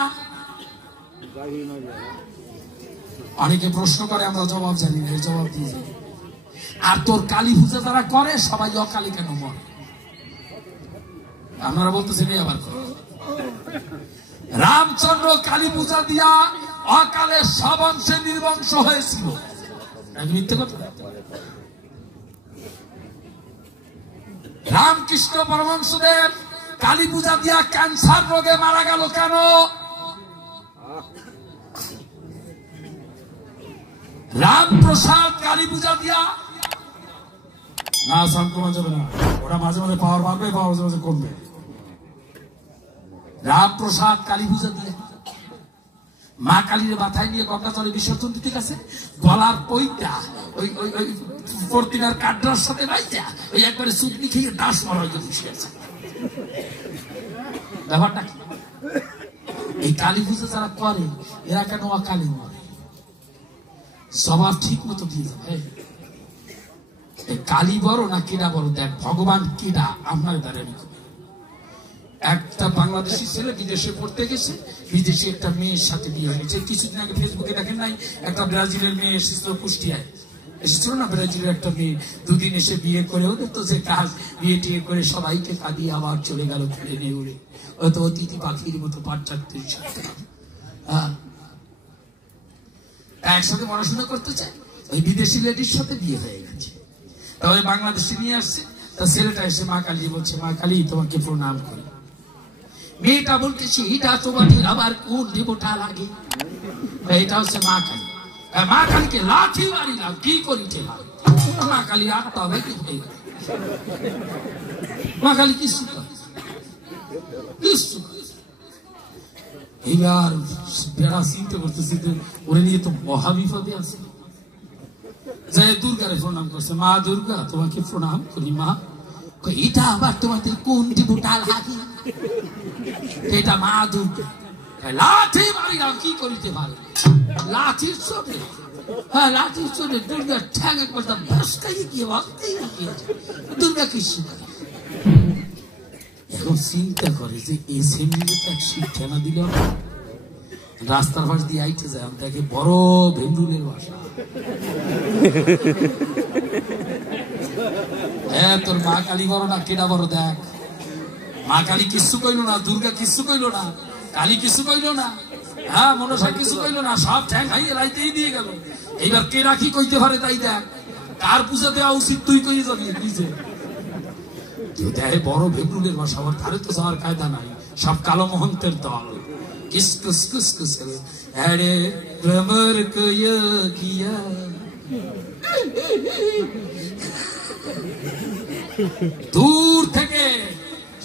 অনেকে প্রশ্ন করে, আমরা জবাব জানি না, জবাব দিয়ে যাই। আর তোর কালী পূজা যারা করে সবাই অকালী কেন মরে? আপনারা বলতেছেন আবার রামচন্দ্র কালী পূজা দিয়া অকালে সব অংশে নির্বংশ হয়েছিল, মিথ্যে কথা। রামকৃষ্ণ পরমহংসদেব কালী পূজা দিয়া ক্যান্সার রোগে মারা গেল কেন? রামপ্রসাদ কালী পূজা দিয়া না, সংক্রমণ যাবে না, ওটা মাঝে মাঝে পাওয়ার বাড়বে, মাঝে মাঝে কমবে। রামপ্রসাদ কালী পূজা দিয়ে মা কালীর মাথায় নিয়ে গঙ্গা জলে বিসর্জন দিতে গেছে, গলার পইটা ওই প্রতিমার কাঠটার সাথে বাইটা ওই একবারে চুটনি খেয়ে দাস মারা হয়ে বসে আছে। ব্যাপারটা কি? এই কালী পূজা যারা করে এরা কেন অকালী মরে? স্বভাব ঠিক মতো দিয়ে যাবে। কালী বড় না কেডা বড়? দেখ ভগবান কেডা আপনার দ্বারা। একটা বাংলাদেশি ছেলে বিদেশে পড়তে গেছে, বিদেশি একটা মেয়ের সাথে বিয়ে হয়েছে। কিছুদিন আগে ফেসবুকে দেখেন নাই, একটা ব্রাজিলের মেয়ে এসেছিল কুষ্টিয়ায়, এসেছিল না ব্রাজিলের একটা মেয়ে, দুদিন এসে বিয়ে করে ওদের তো যে কাজ, বিয়ে টিয়ে করে সবাইকে কাঁদিয়ে আবার চলে গেল ট্রেনে উড়ে। হয়তো অতিথি পাখির মতো পাট চাটতে একসাথে পড়াশোনা করতে চায়, ওই বিদেশি লেডির সাথে বিয়ে হয়ে গেছে। তবে বাংলাদেশে নিয়ে আসছে, তা ছেলেটা এসে মা কালী বলছে, মা কালী তোমাকে প্রণাম করি। মেয়েটা বলতেছি, এটা তোমাদের আবার কোন দেবতা লাগে? এটা হচ্ছে মা কালী। মা কালীকে লাঠি মারিলাম, কি করিতে হয়? মা কালী আত্মা হবে কি? মা কালী কিছু এইবার বেড়া চিন্তা করতেছি, ওরে নিয়ে তো মহাবিপদে আছে। যে দুর্গারে প্রণাম করছে, মা দুর্গা তোমাকে প্রণাম করি। মা এটা আবার তোমাদের কোন দেবতা লাগে? এটা মা দুর্গা। লাঠি মারিলাম, কি করিতে পারে? লাঠির চোটে, হ্যাঁ লাঠির চোটে দুর্গার ঠ্যাং একবার ভেসকাই গিয়ে দুর্গা কিছু করে। এখন চিন্তা করে যে এসেম্বলিতে এক শিক্ষা না দিল, রাস্তার পাশ দিয়ে আইতে যায়, দেখে বড় ভেমরুলের বাসা। হ্যাঁ, তোর মা কালী বড় না কেডা বড় দেখ। মা কালী কিচ্ছু কইল না, দুর্গা কিচ্ছু কইল না, কালী কিছু কইল না, হ্যাঁ মনসা কিছু কইল না, সব ঠ্যাং খাইয়ে লাইতেই দিয়ে গেল। এইবার কে রাখি কইতে পারে তাই দেখ, কার পূজা দেওয়া উচিত তুই কই যাবি নিজে। কেউ দেখে বড় ভেমরুলের বাসা, আমার ধারে তো যাওয়ার কায়দা নাই, সব কালো মহন্তের দল। কিসকুস কুসকুস করে আরে ভ্রমর কয়া কিয়া। দূর থেকে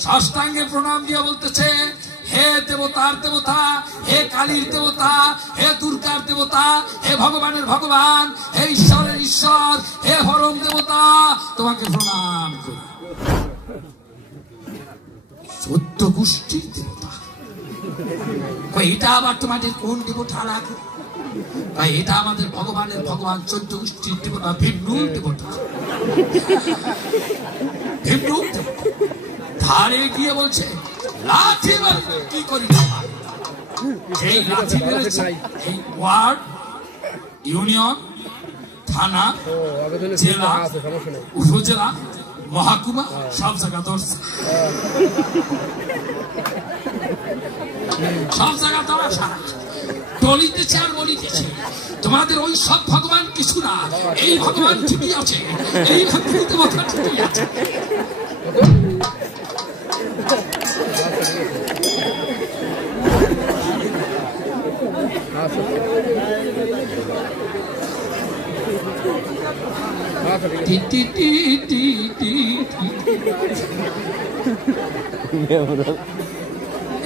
সাষ্টাঙ্গে প্রণাম দিয়ে বলতেছে, হে দেবতার দেবতা, হে কালীর দেবতা, হে দুর্গার দেবতা, হে ভগবানের ভগবান, হে ঈশ্বরের ঈশ্বর, হে হরম দেবতা, তোমাকে প্রণাম করি। 14 গোষ্ঠীর দেবতা। এটা আবার তোমাদের কোন দেবতা লাগে? এটা আমাদের ভগবানের ভগবান 14 গোষ্ঠীর দেবতা, ভীমরুল দেবতা। ভীমরুল দেবতা ধারে গিয়ে বলছে, লাঠি মারবে কি করি? এই লাঠি মেরেছে এই ওয়ার্ড, ইউনিয়ন, থানা, জেলা, উপজেলা, মহাকুমা সব জায়গা ধরছে, সব জায়গা ধরা সারা বলিতেছে আর বলিতেছে, তোমাদের ওই সব ভগবান কিছু না, এই ভগবান ঠিকই আছে, এই দেবতা ঠিকই আছে।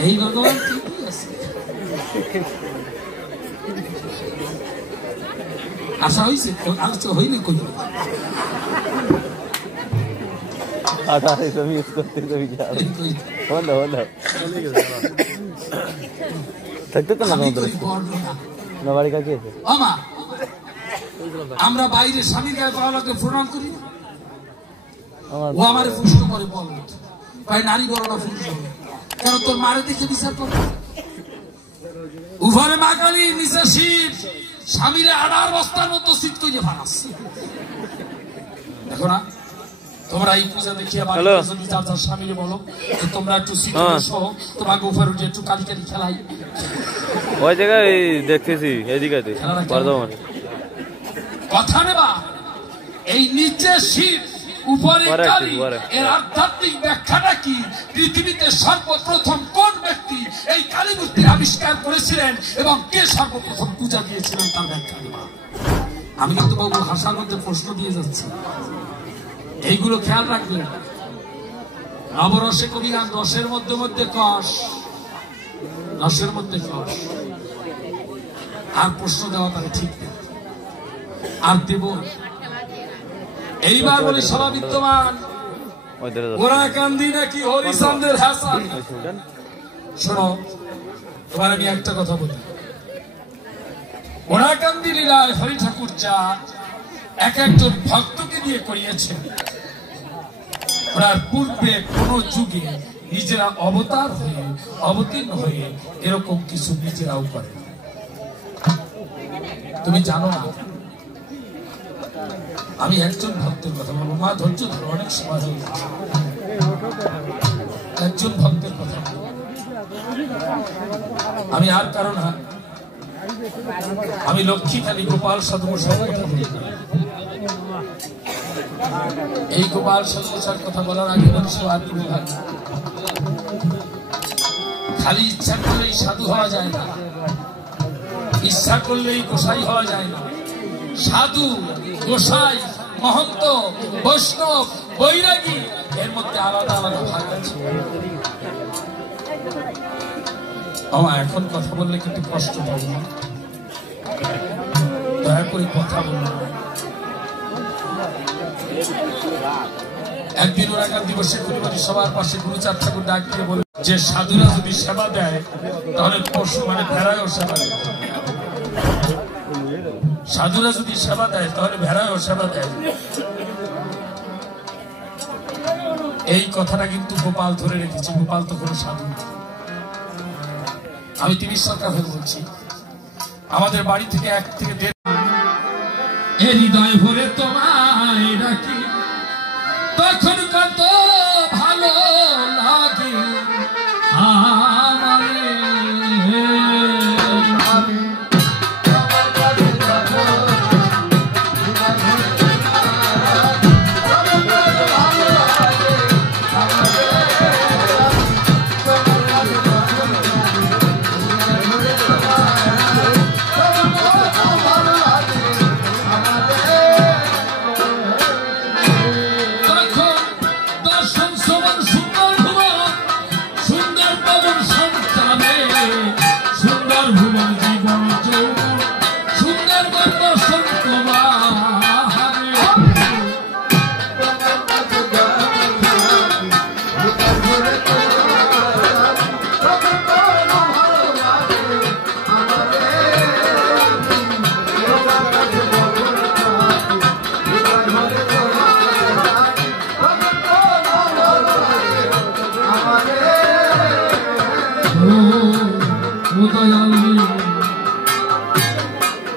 এই ভগবান ঠিকই আছে। আশা হয়েছে আলোচনা হইলে কই আমরা বাইরে স্বামীর গায়ে পাওয়া লাগে প্রণাম করি, ও আমার পুষ্ট করে বল ভাই নারী বড় না পুরুষ কেন? তোর মারে দেখে বিচার করবে। উভরে মা কালী, নিচে শীত, স্বামীরে আড়ার বস্তার মতো শীত করে ভাড়াচ্ছে। দেখো না তোমরা এই পূজা দেখিয়ে স্বামীরে বলো তোমরা একটু শীত বসো, তোমাকে উপরে উঠে একটু কালি কালি খেলাই। ওই জায়গায় দেখতেছি এদিকে কথা নেবা। এই নিচে শীত উপরে কালী, এর আধ্যাত্মিক ব্যাখ্যাটা কি? পৃথিবীতে সর্বপ্রথম কোন ব্যক্তি এই কালী মূর্তির আবিষ্কার করেছিলেন এবং কে সর্বপ্রথম পূজা দিয়েছিলেন তার ব্যাখ্যা দেবা। আমি কিন্তু বাবু ভাষার মধ্যে প্রশ্ন দিয়ে যাচ্ছি, এইগুলো খেয়াল রাখবেন। নবরসে কবিগান রসের মধ্যে মধ্যে কষ, রসের মধ্যে কষ, আর প্রশ্ন দেওয়া তাহলে ঠিক নেই, আর দেব। এইবার বলি সভা বিদ্যমান ওরা কান্দি নাকি হরিচান্দের হাসান। শোনো এবার আমি একটা কথা বলি, ওরা কান্দি লীলায় হরি ঠাকুর যা এক একজন ভক্তকে দিয়ে করিয়েছেন, ওনার পূর্বে কোন যুগে নিজেরা অবতার হয়ে অবতীর্ণ হয়ে এরকম কিছু নিজেরাও করে। তুমি জানো না, আমি একজন ভক্তের কথা বলবো, মা ধৈর্য ধরো, অনেক সময় হয়ে গেছে। একজন ভক্তের কথা আমি আর কারো না, আমি লক্ষ্মীখালী গোপাল সাধুমশাইয়ের কথা বলি। এই গোপাল সাধুমশাইয়ের কথা বলার আগে মানুষ আদি বিভাগ খালি ইচ্ছা করলেই সাধু হওয়া যায় না, ইচ্ছা করলেই গোসাই হওয়া যায় না। সাধু, গোসাই, মহন্ত, বৈষ্ণব, বৈরাগী এর মধ্যে আলাদা আলাদা ভাগ আছে। এখন কথা বললে কিন্তু কষ্ট পাবো না, দয়া করে কথা বলবো। একদিন ওরা গান দিবসে পরিবারের সবার পাশে গুরুচাঁদ ঠাকুর ডাক দিয়ে বলে যে সাধুরা যদি সেবা দেয় তাহলে পশু মানে ভেড়ায়ও সেবা দেয়, সাধুরা যদি সেবা দেয় তাহলে ভেড়ায়ও সেবা দেয়। এই কথাটা কিন্তু গোপাল ধরে রেখেছে, গোপাল তো কোনো সাধু। আমি 30 সরকার হয়ে বলছি, আমাদের বাড়ি থেকে 1 থেকে 1.5 হৃদয় ভরে তোমায় ডাকি, তখন কত ভালো লাগে আমারে।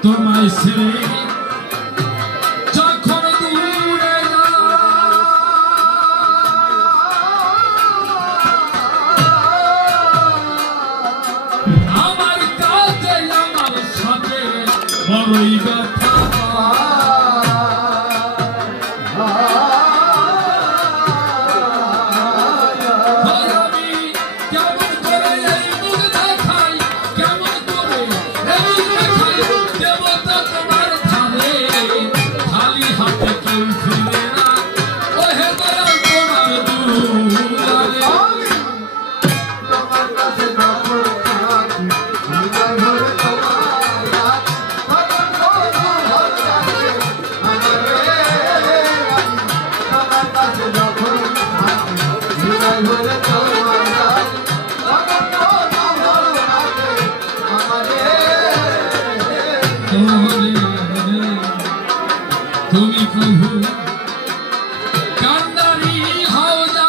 তোমায় ছেড়ে যখন দূরে আমার কাছে আমার সাথে বড়ই ব্যথা, তুমি প্রভু কান্ডারি হও যা,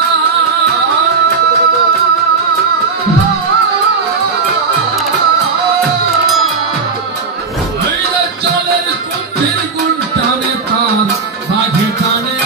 জলের কুম্ভীর গুণ টানে তার বাঘে টানে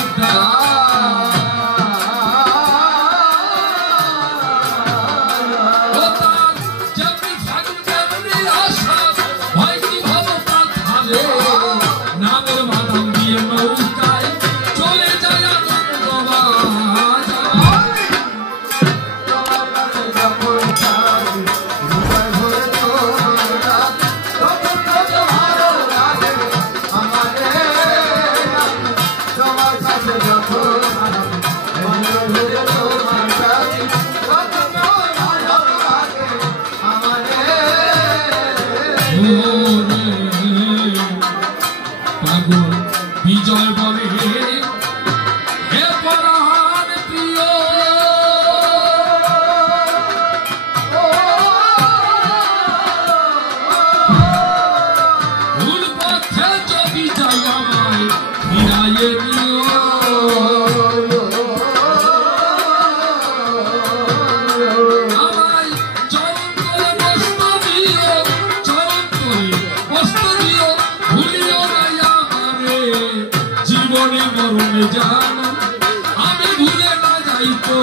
বিজয় বলে হে পরাণ প্রিয়, ভুল পথে যদি যাই আমায় ফিরাইয়ে নিও, আমায় চরণ করে বস্তু দিও, চরণ করে বস্তু দিও, ভুলিও না জীবনে মরণে জানো আমি ভুলে না যাই তো।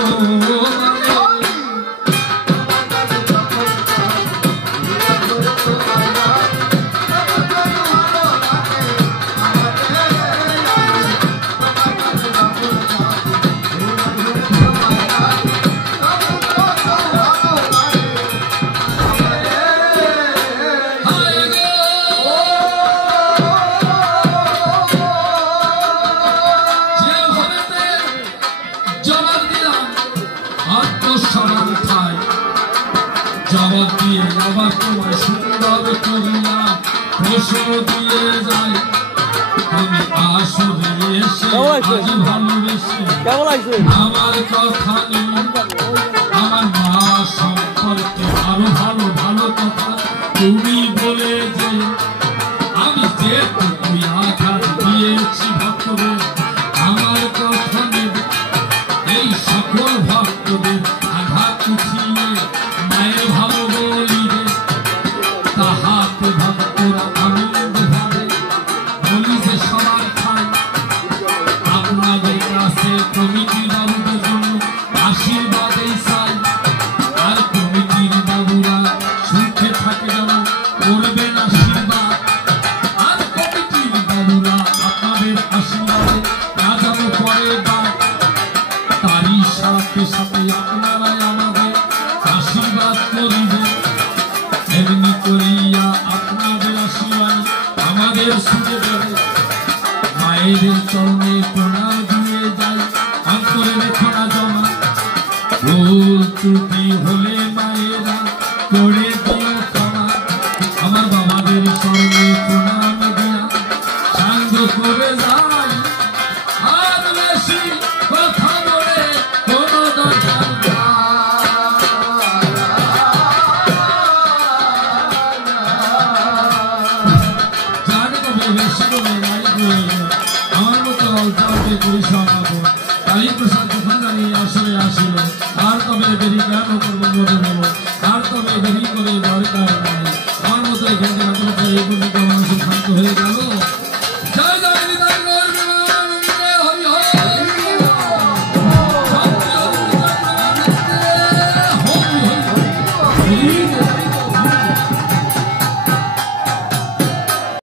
জবাব দিয়ে আবার তোমায় সুন্দর করিয়া প্রশ্ন দিয়ে যাই, তুমি আসলে এসে আজ ভালোবেসে আমার কথা নেই, আমার মা সম্পর্কে আরো ভালো ভালো কথা তুমি বলে যে আমি যেটুকু আঘাত দিয়েছি ভক্তদের আমার কথা নেবে, এই সকল ভক্তদের আঘাত উঠিয়ে মায়ের ভালো বলিবে। সাথে সাথে আপনারাই আমাদের আশীর্বাদ করিবেন। এমনি করিয়া আপনাদের আশীর্বাদ আমাদের শুনে দেবে। মায়েদের চরণে প্রণাম দিয়ে যাই, অন্তরে রেখো না জমা। ভুল ত্রুটি হলে মায়েরা করে দিও ক্ষমা। আমার বাবাদের চরণে প্রণাম দিয়া সাঙ্গ করে যাই, আর বেশি কথা বলে কোনো দরকার জানি তবে বেশি করে নাই গো, আমার মতো অল্পে পরিশ্রমাবো। কালী প্রসাদ যখন জানি আসরে আসিল, আর তবে দেরি কেন করবো মনে বলো, আর তবে দেরি করে দরকার নাই। আমার মতো এখানে মানুষ শান্ত হয়ে গেল।